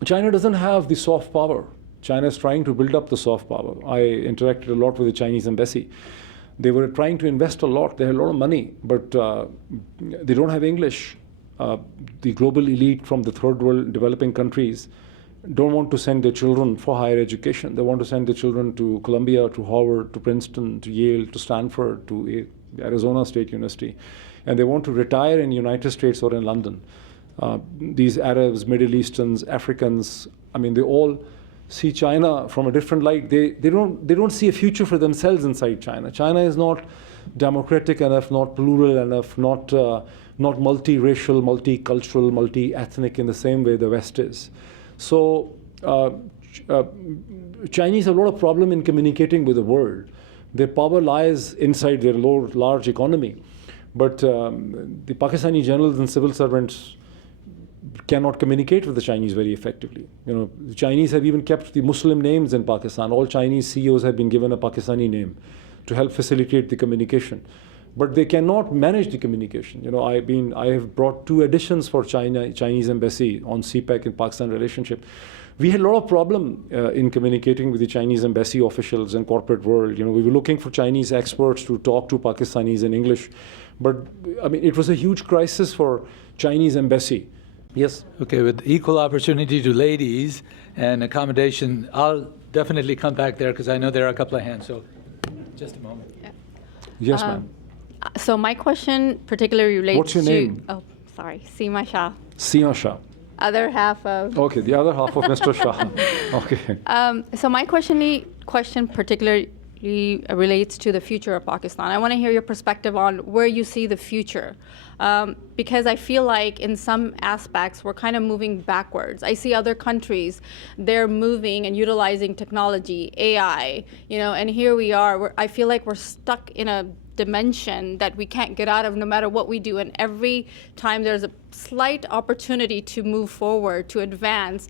doesn't have the soft power. China is trying to build up the soft power. I interacted a lot with the Chinese embassy. They were trying to invest a lot. They had a lot of money, but they don't have English. The global elite from the third world developing countries don't want to send their children for higher education. They want to send their children to Columbia, to Harvard, to Princeton, to Yale, to Stanford, to Arizona State University. And they want to retire in the United States or in London. These Arabs, Middle Easterns, Africans, they all see China from a different light. They don't see a future for themselves inside China. China is not democratic enough, not plural enough, not multiracial, multicultural, multi-ethnic in the same way the West is. So Chinese have a lot of problem in communicating with the world. Their power lies inside their large economy. But the Pakistani generals and civil servants cannot communicate with the Chinese very effectively. The Chinese have even kept the Muslim names in Pakistan. All Chinese CEOs have been given a Pakistani name to help facilitate the communication. But they cannot manage the communication. I have brought 2 editions for Chinese embassy on CPEC and Pakistan relationship. We had a lot of problem in communicating with the Chinese embassy officials and corporate world. We were looking for Chinese experts to talk to Pakistanis in English. But it was a huge crisis for Chinese embassy. Yes? Okay, with equal opportunity to ladies and accommodation, I'll definitely come back there because I know there are a couple of hands. So just a moment. Yeah. Yes, ma'am. So my question particularly relates What's your name? Oh, sorry, Seema Shah. Seema Shah. Other half of. Okay, the other half of Mr. Shah. Okay. So my question particularly relates to the future of Pakistan. I want to hear your perspective on where you see the future, because I feel like in some aspects we're kind of moving backwards. I see other countries, they're moving and utilizing technology, AI, and here we are. I feel like we're stuck in a dimension that we can't get out of no matter what we do. And every time there's a slight opportunity to move forward, to advance,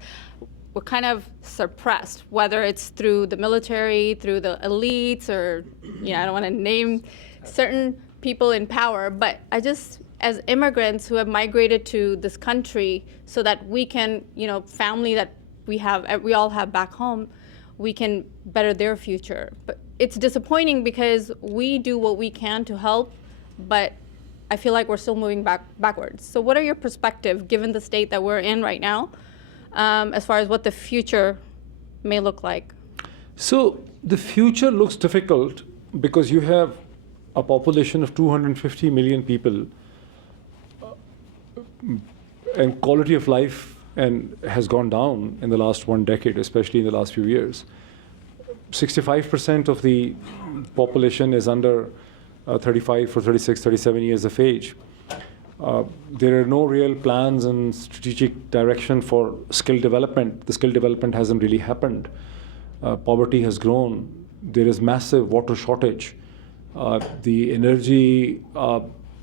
we're kind of suppressed, whether it's through the military, through the elites, or, I don't want to name certain people in power, but as immigrants who have migrated to this country so that we can, family that we all have back home, we can better their future. But it's disappointing because we do what we can to help, but I feel like we're still moving backwards. So what are your perspective, given the state that we're in right now, as far as what the future may look like? So the future looks difficult because you have a population of 250 million people, and quality of life has gone down in the last 1 decade, especially in the last few years. 65% of the population is under 35 or 36, 37 years of age. There are no real plans and strategic direction for skill development. The skill development hasn't really happened. Poverty has grown. There is massive water shortage. The energy,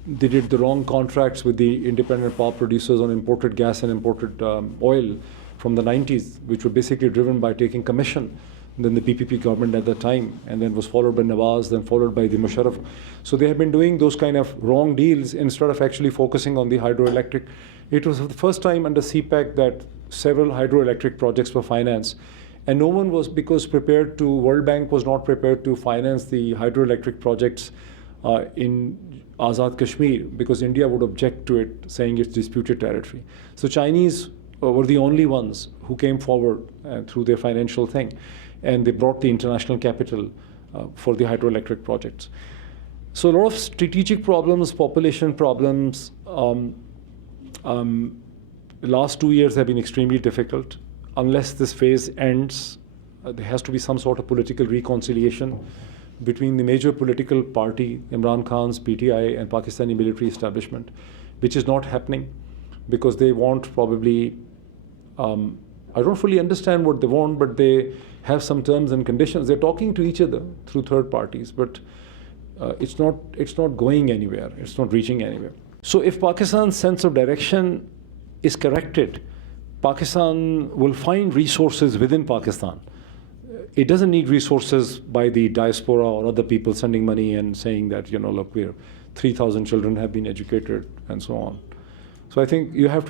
they did the wrong contracts with the independent power producers on imported gas and imported oil from the 90s, which were basically driven by taking commission. Then the PPP government at that time, and then was followed by Nawaz, then followed by the Musharraf. So they have been doing those kind of wrong deals instead of actually focusing on the hydroelectric. It was the first time under CPEC that several hydroelectric projects were financed. And no one was prepared to, World Bank was not prepared to finance the hydroelectric projects in Azad Kashmir, because India would object to it, saying it's disputed territory. So Chinese were the only ones who came forward through their financial thing. And they brought the international capital for the hydroelectric projects. So a lot of strategic problems, population problems. The last 2 years have been extremely difficult. Unless this phase ends, there has to be some sort of political reconciliation between the major political party, Imran Khan's PTI, and Pakistani military establishment, which is not happening because they want probably, I don't fully understand what they want, but they have some terms and conditions. They're talking to each other through third parties, but it's not going anywhere. It's not reaching anywhere. So if Pakistan's sense of direction is corrected, Pakistan will find resources within Pakistan. It doesn't need resources by the diaspora or other people sending money and saying that, look, 3,000 children have been educated and so on. So I think you have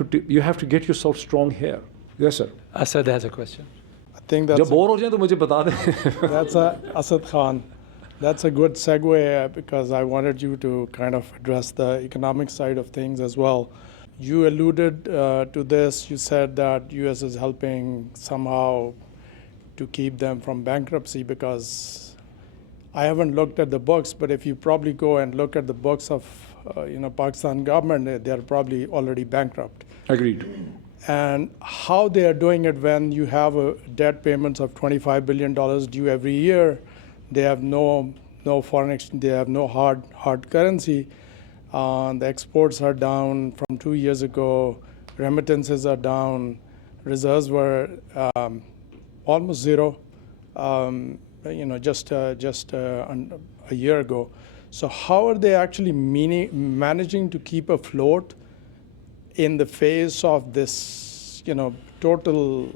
to get yourself strong here. Yes, sir. Asad has a question. I think that's Asad Khan. That's a good segue because I wanted you to kind of address the economic side of things as well. You alluded to this. You said that U.S. is helping somehow to keep them from bankruptcy, because I haven't looked at the books, but if you probably go and look at the books of Pakistan government, they're probably already bankrupt. Agreed. And how they are doing it when you have debt payments of $25 billion due every year, they have no foreign exchange, they have no hard currency. The exports are down from 2 years ago. Remittances are down. Reserves were almost zero, just a year ago. So how are they actually managing to keep afloat in the face of this, total?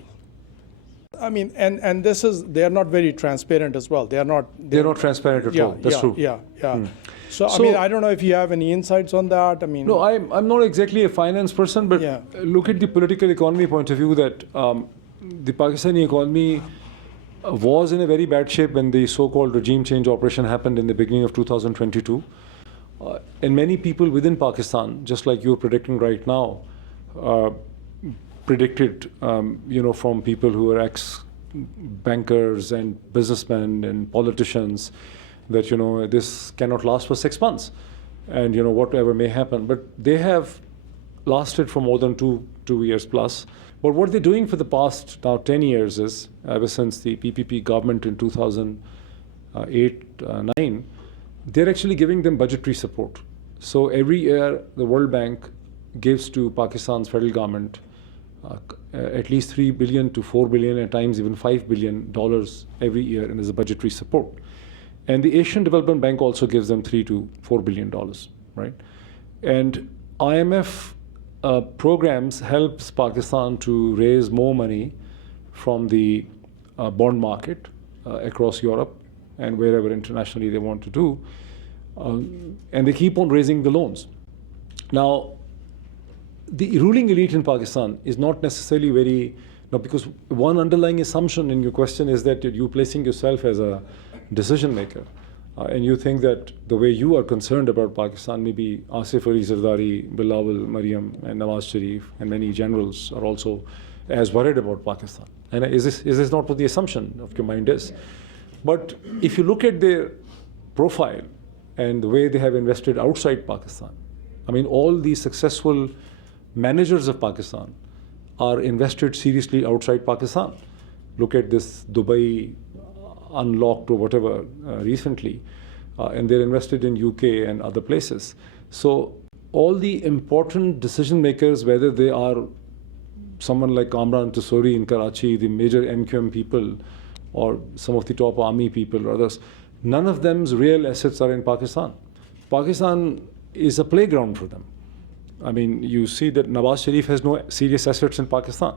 I mean, and this is, they are not very transparent as well. They're not transparent at all. That's true. Yeah. So I mean, I don't know if you have any insights on that. I mean, no, I'm not exactly a finance person, but look at the political economy point of view that the Pakistani economy was in a very bad shape when the so-called regime change operation happened in the beginning of 2022. And many people within Pakistan, just like you're predicting right now, predicted, from people who are ex-bankers and businessmen and politicians that, this cannot last for 6 months and, whatever may happen. But they have lasted for more than two years plus. But what they're doing for the past now 10 years is, ever since the PPP government in 2008-9, they're actually giving them budgetary support. So every year, the World Bank gives to Pakistan's federal government at least $3 billion to $4 billion, at times even $5 billion every year, and as a budgetary support. And the Asian Development Bank also gives them $3 to $4 billion, right? And IMF programs helps Pakistan to raise more money from the bond market across Europe and wherever internationally they want to do. And they keep on raising the loans. Now, the ruling elite in Pakistan is not necessarily very Now, because one underlying assumption in your question is that you're placing yourself as a decision maker. And you think that the way you are concerned about Pakistan, maybe Asif Ali Zardari, Bilawal, Mariam, and Nawaz Sharif, and many generals are also as worried about Pakistan. And is this not what the assumption of your mind is? But if you look at their profile and the way they have invested outside Pakistan, I mean, all these successful managers of Pakistan are invested seriously outside Pakistan. Look at this Dubai unlocked or whatever recently, and they're invested in UK and other places. So all the important decision makers, whether they are someone like Kamran Tusori in Karachi, the major MQM people, or some of the top army people or others, none of them's real assets are in Pakistan. Pakistan is a playground for them. I mean, you see that Nawaz Sharif has no serious assets in Pakistan.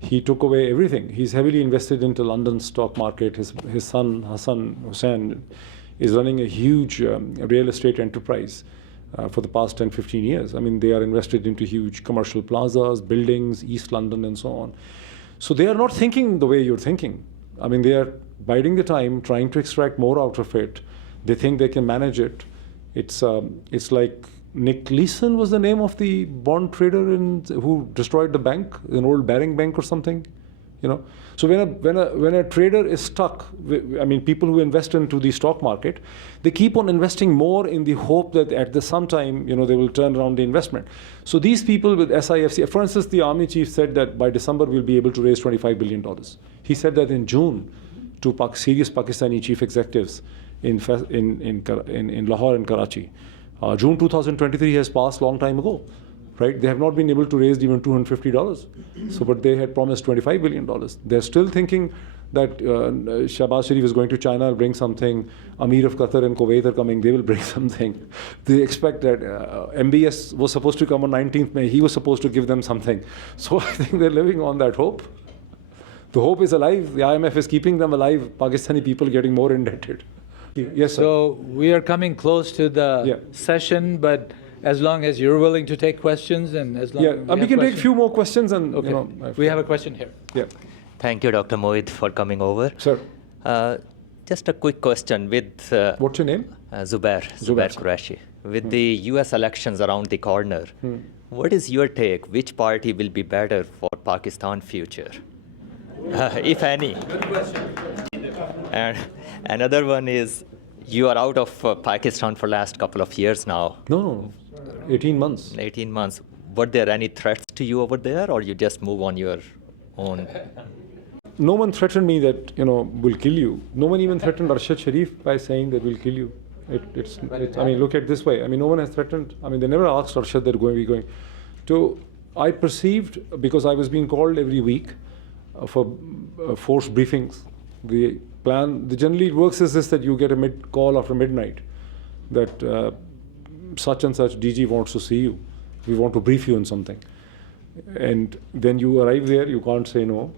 He took away everything. He's heavily invested into London stock market. His son, Hassan Hussain, is running a huge real estate enterprise for the past 10, 15 years. I mean, they are invested into huge commercial plazas, buildings, East London, and so on. So they are not thinking the way you're thinking. I mean, they are biding the time, trying to extract more out of it. They think they can manage it. It's like Nick Leeson was the name of the bond trader who destroyed the bank, an old Baring Bank or something, you know. So when a trader is stuck, I mean, people who invest into the stock market, they keep on investing more in the hope that at some time, you know, they will turn around the investment. So these people with SIFC, for instance, the army chief said that by December we'll be able to raise $25 billion. He said that in June to serious Pakistani chief executives in Lahore and Karachi. June 2023 has passed long time ago, right? They have not been able to raise even $250. So, but they had promised $25 billion. They're still thinking that Shahbaz Sharif is going to China, bring something. Amir of Qatar and Kuwait are coming, they will bring something. They expect that MBS was supposed to come on 19th May. He was supposed to give them something. So I think they're living on that hope. The hope is alive. The IMF is keeping them alive. Pakistani people getting more indebted. Yes, sir. So we are coming close to the session, but as long as you're willing to take questions and as long as we can take a few more questions and okay. You know, we have a question here. Yeah. Thank you, Dr. Moeed, for coming over. Sir. Just a quick question with... What's your name? Zubair Qureshi. With the US elections around the corner, what is your take? Which party will be better for Pakistan future? If any. Good question. And another one is, you are out of Pakistan for last couple of years now. No, 18 months. 18 months. Were there any threats to you over there, or you just move on your own? No one threatened me that, you know, will kill you. No one even threatened Arshad Sharif by saying that we'll kill you. I mean, look at it this way. I mean, no one has threatened. I mean, they never asked Arshad that we're going to. I perceived, because I was being called every week for forced briefings. The plan, generally it works is this, that you get a call after midnight that such and such DG wants to see you. We want to brief you on something. And then you arrive there, you can't say no.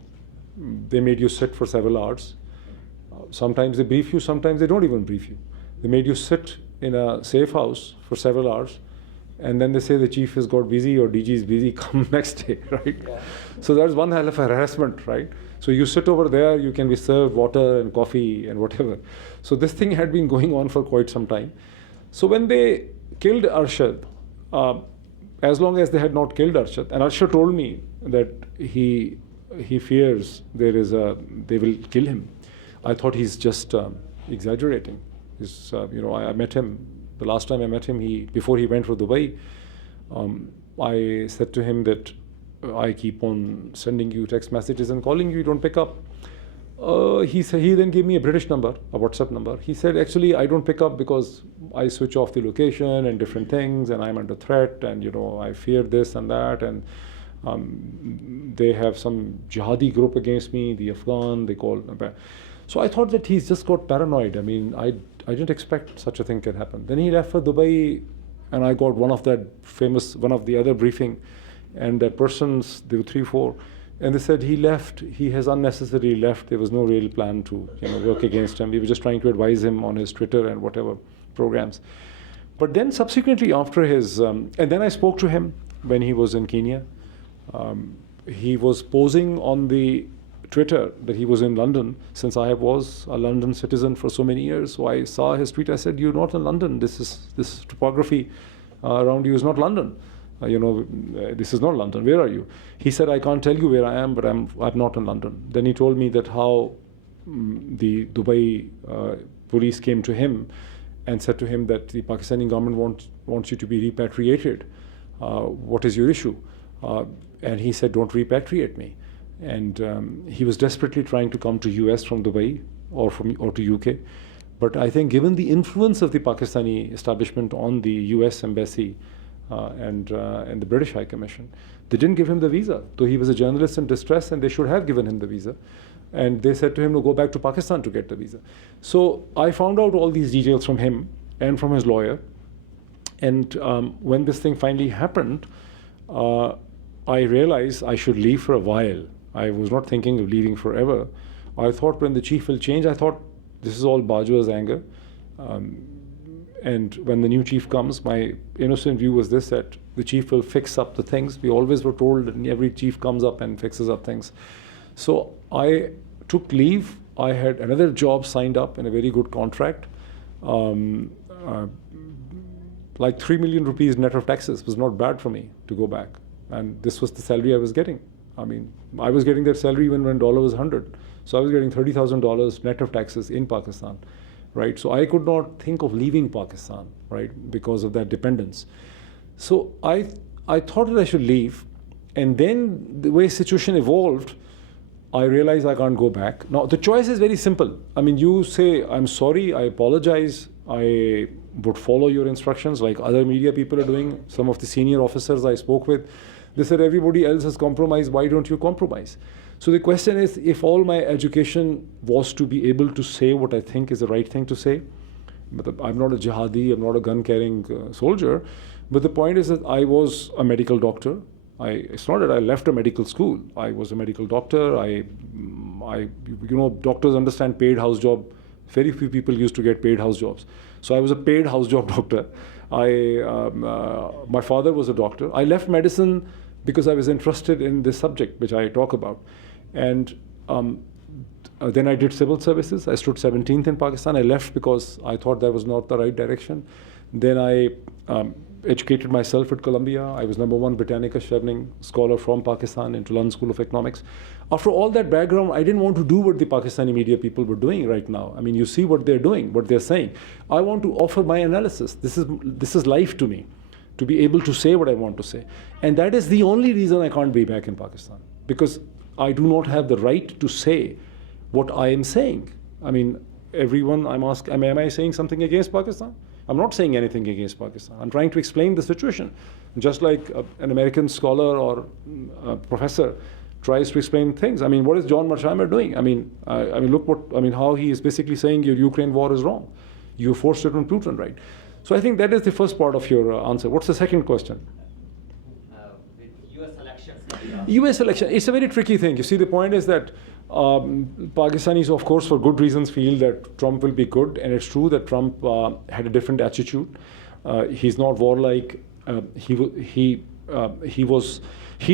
They made you sit for several hours. Sometimes they brief you, sometimes they don't even brief you. They made you sit in a safe house for several hours, and then they say the chief has got busy or DG is busy, come next day, right? Yeah. So that's one hell of a harassment, right? So you sit over there, you can be served water and coffee and whatever. So this thing had been going on for quite some time. So when they killed Arshad, as long as they had not killed Arshad, and Arshad told me that he fears they will kill him. I thought he's just exaggerating. You know, I met him, the last time I met him, before he went for Dubai, I said to him that I keep on sending you text messages and calling you, you don't pick up. He then gave me a British number, a WhatsApp number. He said, actually, I don't pick up because I switch off the location and different things, and I'm under threat, and you know, I fear this and that, and they have some jihadi group against me, the Afghan, they call. So I thought that he's just got paranoid. I mean, I didn't expect such a thing can happen. Then he left for Dubai, and I got one of the other briefing, and that person's, there were 3, 4, and they said he left, he has unnecessarily left. There was no real plan to, you know, work against him. We were just trying to advise him on his Twitter and whatever programs. But then subsequently after his, and then I spoke to him when he was in Kenya. he was posing on the Twitter that he was in London, since I was a London citizen for so many years. So I saw his tweet. I said, "You're not in London. This topography around you is not London. This is not London. Where are you?" He said, "I can't tell you where I am, but I'm not in London." Then he told me that how the Dubai police came to him and said to him that the Pakistani government wants you to be repatriated. What is your issue? And he said, "Don't repatriate me." And he was desperately trying to come to US from Dubai or to UK. But I think given the influence of the Pakistani establishment on the US embassy and the British High Commission, they didn't give him the visa. Though he was a journalist in distress, and they should have given him the visa. And they said to him to go back to Pakistan to get the visa. So I found out all these details from him and from his lawyer. And when this thing finally happened, I realized I should leave for a while. I was not thinking of leaving forever. I thought when the chief will change, I thought this is all Bajua's anger. And when the new chief comes, my innocent view was this, that the chief will fix up the things. We always were told that every chief comes up and fixes up things. So I took leave. I had another job signed up in a very good contract. Like 3 million rupees net of taxes was not bad for me to go back. And this was the salary I was getting. I mean, I was getting that salary even when dollar was 100. So I was getting $30,000 net of taxes in Pakistan, right? So I could not think of leaving Pakistan, right, because of that dependence. So I thought that I should leave. And then the way situation evolved, I realized I can't go back. Now, the choice is very simple. I mean, you say, "I'm sorry, I apologize, I would follow your instructions," like other media people are doing. Some of the senior officers I spoke with, they said, "Everybody else has compromised, why don't you compromise?" So the question is, if all my education was to be able to say what I think is the right thing to say, I'm not a jihadi, I'm not a gun-carrying soldier, but the point is that I was a medical doctor. It's not that I left a medical school. I was a medical doctor. Doctors understand paid house job. Very few people used to get paid house jobs. So I was a paid house job doctor. My father was a doctor. I left medicine because I was interested in this subject, which I talk about. And then I did civil services. I stood 17th in Pakistan. I left because I thought that was not the right direction. Then I educated myself at Columbia. I was #1 Britannica Chevening scholar from Pakistan into London School of Economics. After all that background, I didn't want to do what the Pakistani media people were doing right now. I mean, you see what they're doing, what they're saying. I want to offer my analysis. This is life to me, to be able to say what I want to say. And that is the only reason I can't be back in Pakistan, because I do not have the right to say what I am saying. I mean, everyone I'm asking, am I saying something against Pakistan? I'm not saying anything against Pakistan. I'm trying to explain the situation. Just like an American scholar or a professor tries to explain things. I mean, what is John Mearsheimer doing? I mean, how he is basically saying your Ukraine war is wrong. You forced it on Putin, right? So I think that is the first part of your answer. What's the second question? With US elections. US election, it's a very tricky thing. You see, the point is that Pakistanis, of course, for good reasons, feel that Trump will be good, and it's true that Trump had a different attitude. He's not warlike. He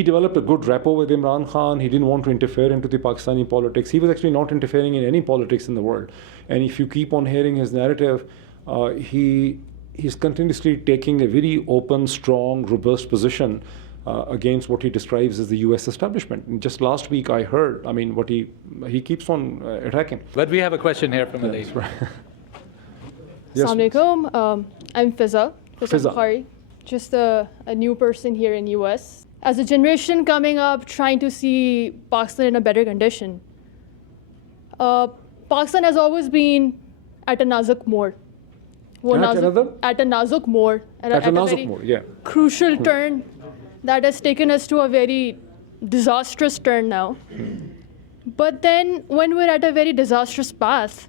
developed a good rapport with Imran Khan. He didn't want to interfere into the Pakistani politics. He was actually not interfering in any politics in the world. And if you keep on hearing his narrative, he's continuously taking a very open, strong, robust position against what he describes as the US establishment. And just last week I heard, I mean, what he keeps on attacking. But we have a question here from a lady. Right. Yes, Assalamu alaikum. I'm Fiza Fiza. Bukhari, just a new person here in US. As a generation coming up, trying to see Pakistan in a better condition, Pakistan has always been at a nazuk mode. At a nazuk mode. At a very crucial turn that has taken us to a very disastrous turn now. But then when we're at a very disastrous path,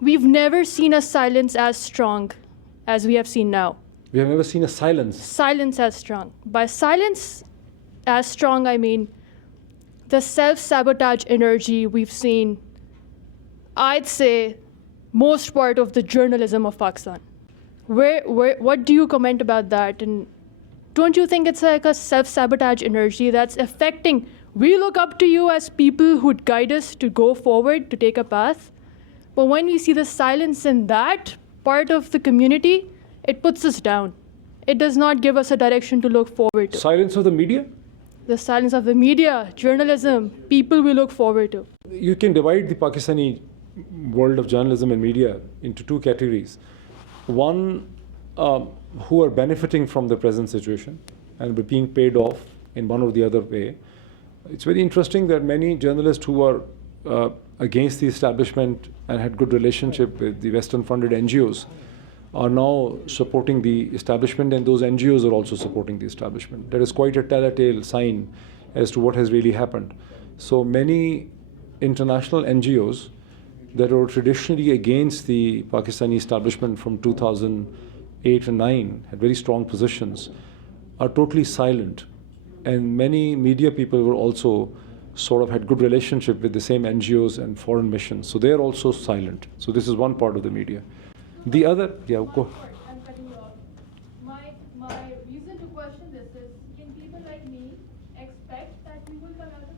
we've never seen a silence as strong as we have seen now. We have never seen a silence. Silence as strong. By silence as strong, I mean the self-sabotage energy we've seen, I'd say, most part of the journalism of Pakistan. What do you comment about that? And don't you think it's like a self-sabotage energy that's affecting? We look up to you as people who'd guide us to go forward, to take a path. But when we see the silence in that part of the community, it puts us down. It does not give us a direction to look forward to. Silence of the media? The silence of the media, journalism, people we look forward to. You can divide the Pakistani world of journalism and media into two categories. One, who are benefiting from the present situation and are being paid off in one or the other way. It's very interesting that many journalists who are against the establishment and had good relationship with the Western-funded NGOs are now supporting the establishment, and those NGOs are also supporting the establishment. That is quite a telltale sign as to what has really happened. So many international NGOs that were traditionally against the Pakistani establishment from 2008 and 9, had very strong positions, are totally silent. And many media people were also sort of had good relationship with the same NGOs and foreign missions. So they're also silent. So this is one part of the media. The other, yeah, go. I'm cutting you off. My reason to question this is, can people like me expect that we will come out of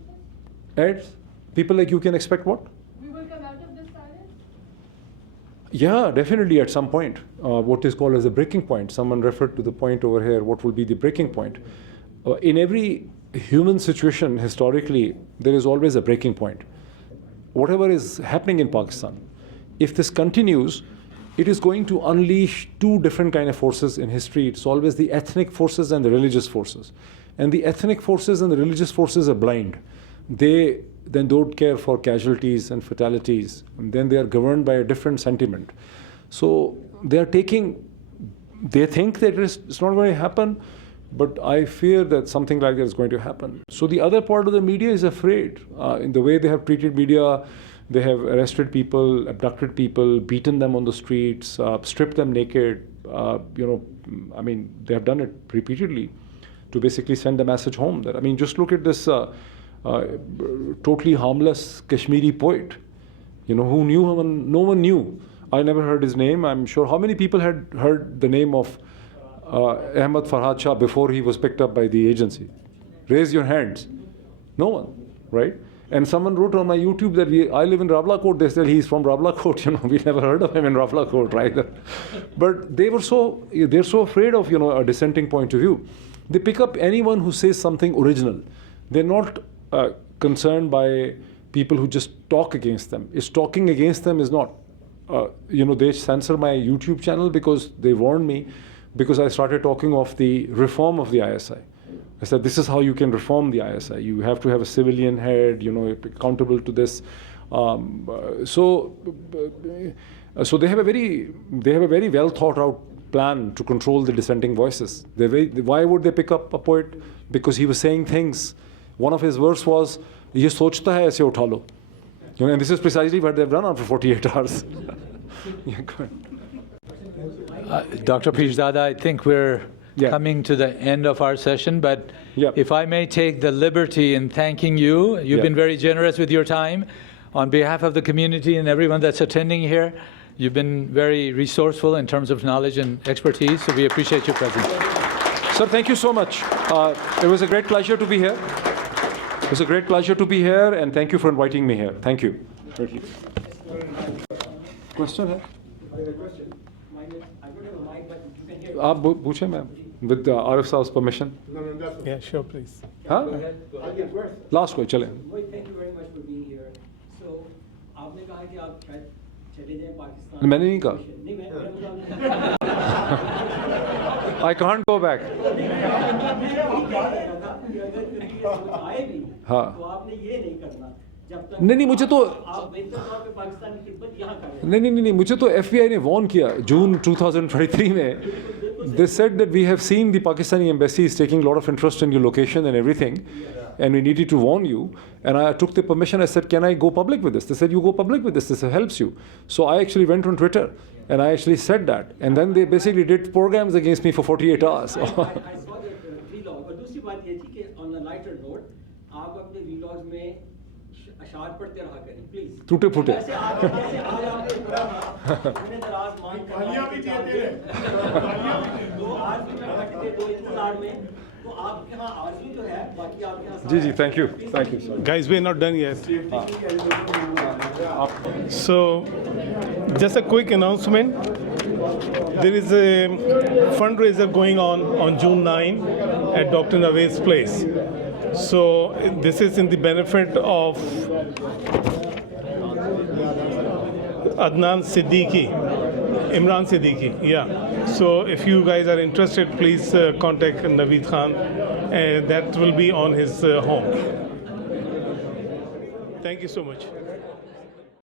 this? Ed, people like you can expect what? We will come out of this silence? Yeah, definitely at some point. What is called as a breaking point. Someone referred to the point over here, what will be the breaking point? In every human situation, historically, there is always a breaking point. Whatever is happening in Pakistan, if this continues, it is going to unleash two different kind of forces in history. It's always the ethnic forces and the religious forces. And the ethnic forces and the religious forces are blind. They then don't care for casualties and fatalities. And then they are governed by a different sentiment. So they think that it's not going to happen, but I fear that something like that is going to happen. So the other part of the media is afraid. In the way they have treated media, they have arrested people, abducted people, beaten them on the streets, stripped them naked. They have done it repeatedly to basically send a message home. That just look at this totally harmless Kashmiri poet. Who knew him? No one knew. I never heard his name. I'm sure. How many people had heard the name of Ahmad Farhad Shah before he was picked up by the agency? Raise your hands. No one, right? And someone wrote on my YouTube that I live in Rawalakot. They said he's from Rawalakot. We never heard of him in Rawalakot either. But they're so afraid of a dissenting point of view. They pick up anyone who says something original. They're not concerned by people who just talk against them. Talking against them is not. They censor my YouTube channel because they warned me, because I started talking of the reform of the ISI. I said, this is how you can reform the ISI. You have to have a civilian head, accountable to this. So they have a very well thought out plan to control the dissenting voices. Why would they pick up a poet? Because he was saying things. One of his verse was, "Ye sochta hai aise utha lo." And this is precisely what they've done after 48 hours. Yeah, go ahead. Dr. Pirzada, I think we're coming to the end of our session, but if I may take the liberty in thanking you. You've been very generous with your time. On behalf of the community and everyone that's attending here, you've been very resourceful in terms of knowledge and expertise, so we appreciate your presence. Sir, thank you so much. It was a great pleasure to be here. It was a great pleasure to be here, and thank you for inviting me here. Thank you. Question? आप पूछें ma'am, with Arif Saab's permission. Yeah, sure, please. Huh? Last question, चलें. Thank you very much for being here. So, आपने कहा कि आप चले जाएं पाकिस्तान. मैंने नहीं कहा. I can't go back. हाँ. नहीं मुझे तो नहीं मुझे तो FBI ने warn किया June 2023 में. They said that we have seen the Pakistani embassy is taking a lot of interest in your location and everything, and we needed to warn you. And I took the permission. I said, can I go public with this? They said, you go public with this. This helps you. So I actually went on Twitter and I actually said that. And then they basically did programs against me for 48 hours. I saw that vlog. But दूसरी बात ये थी कि on a lighter note, आप अपने vlogs में अशार पढ़ते रहा करें प्लीज टूटे फूटे ऐसे आज दराज मान कर तो आज भी मैं बैठते दो इंतजार में तो आपके यहाँ आज भी जो है बाकी आपके यहाँ जी thank you Guys, we're not done yet. So, just a quick announcement. There is a fundraiser going on June 9 at Dr. Naveed's place. So, this is in the benefit of Imran Siddiqui, yeah. So if you guys are interested, please contact Naveed Khan, and that will be on his home. Thank you so much.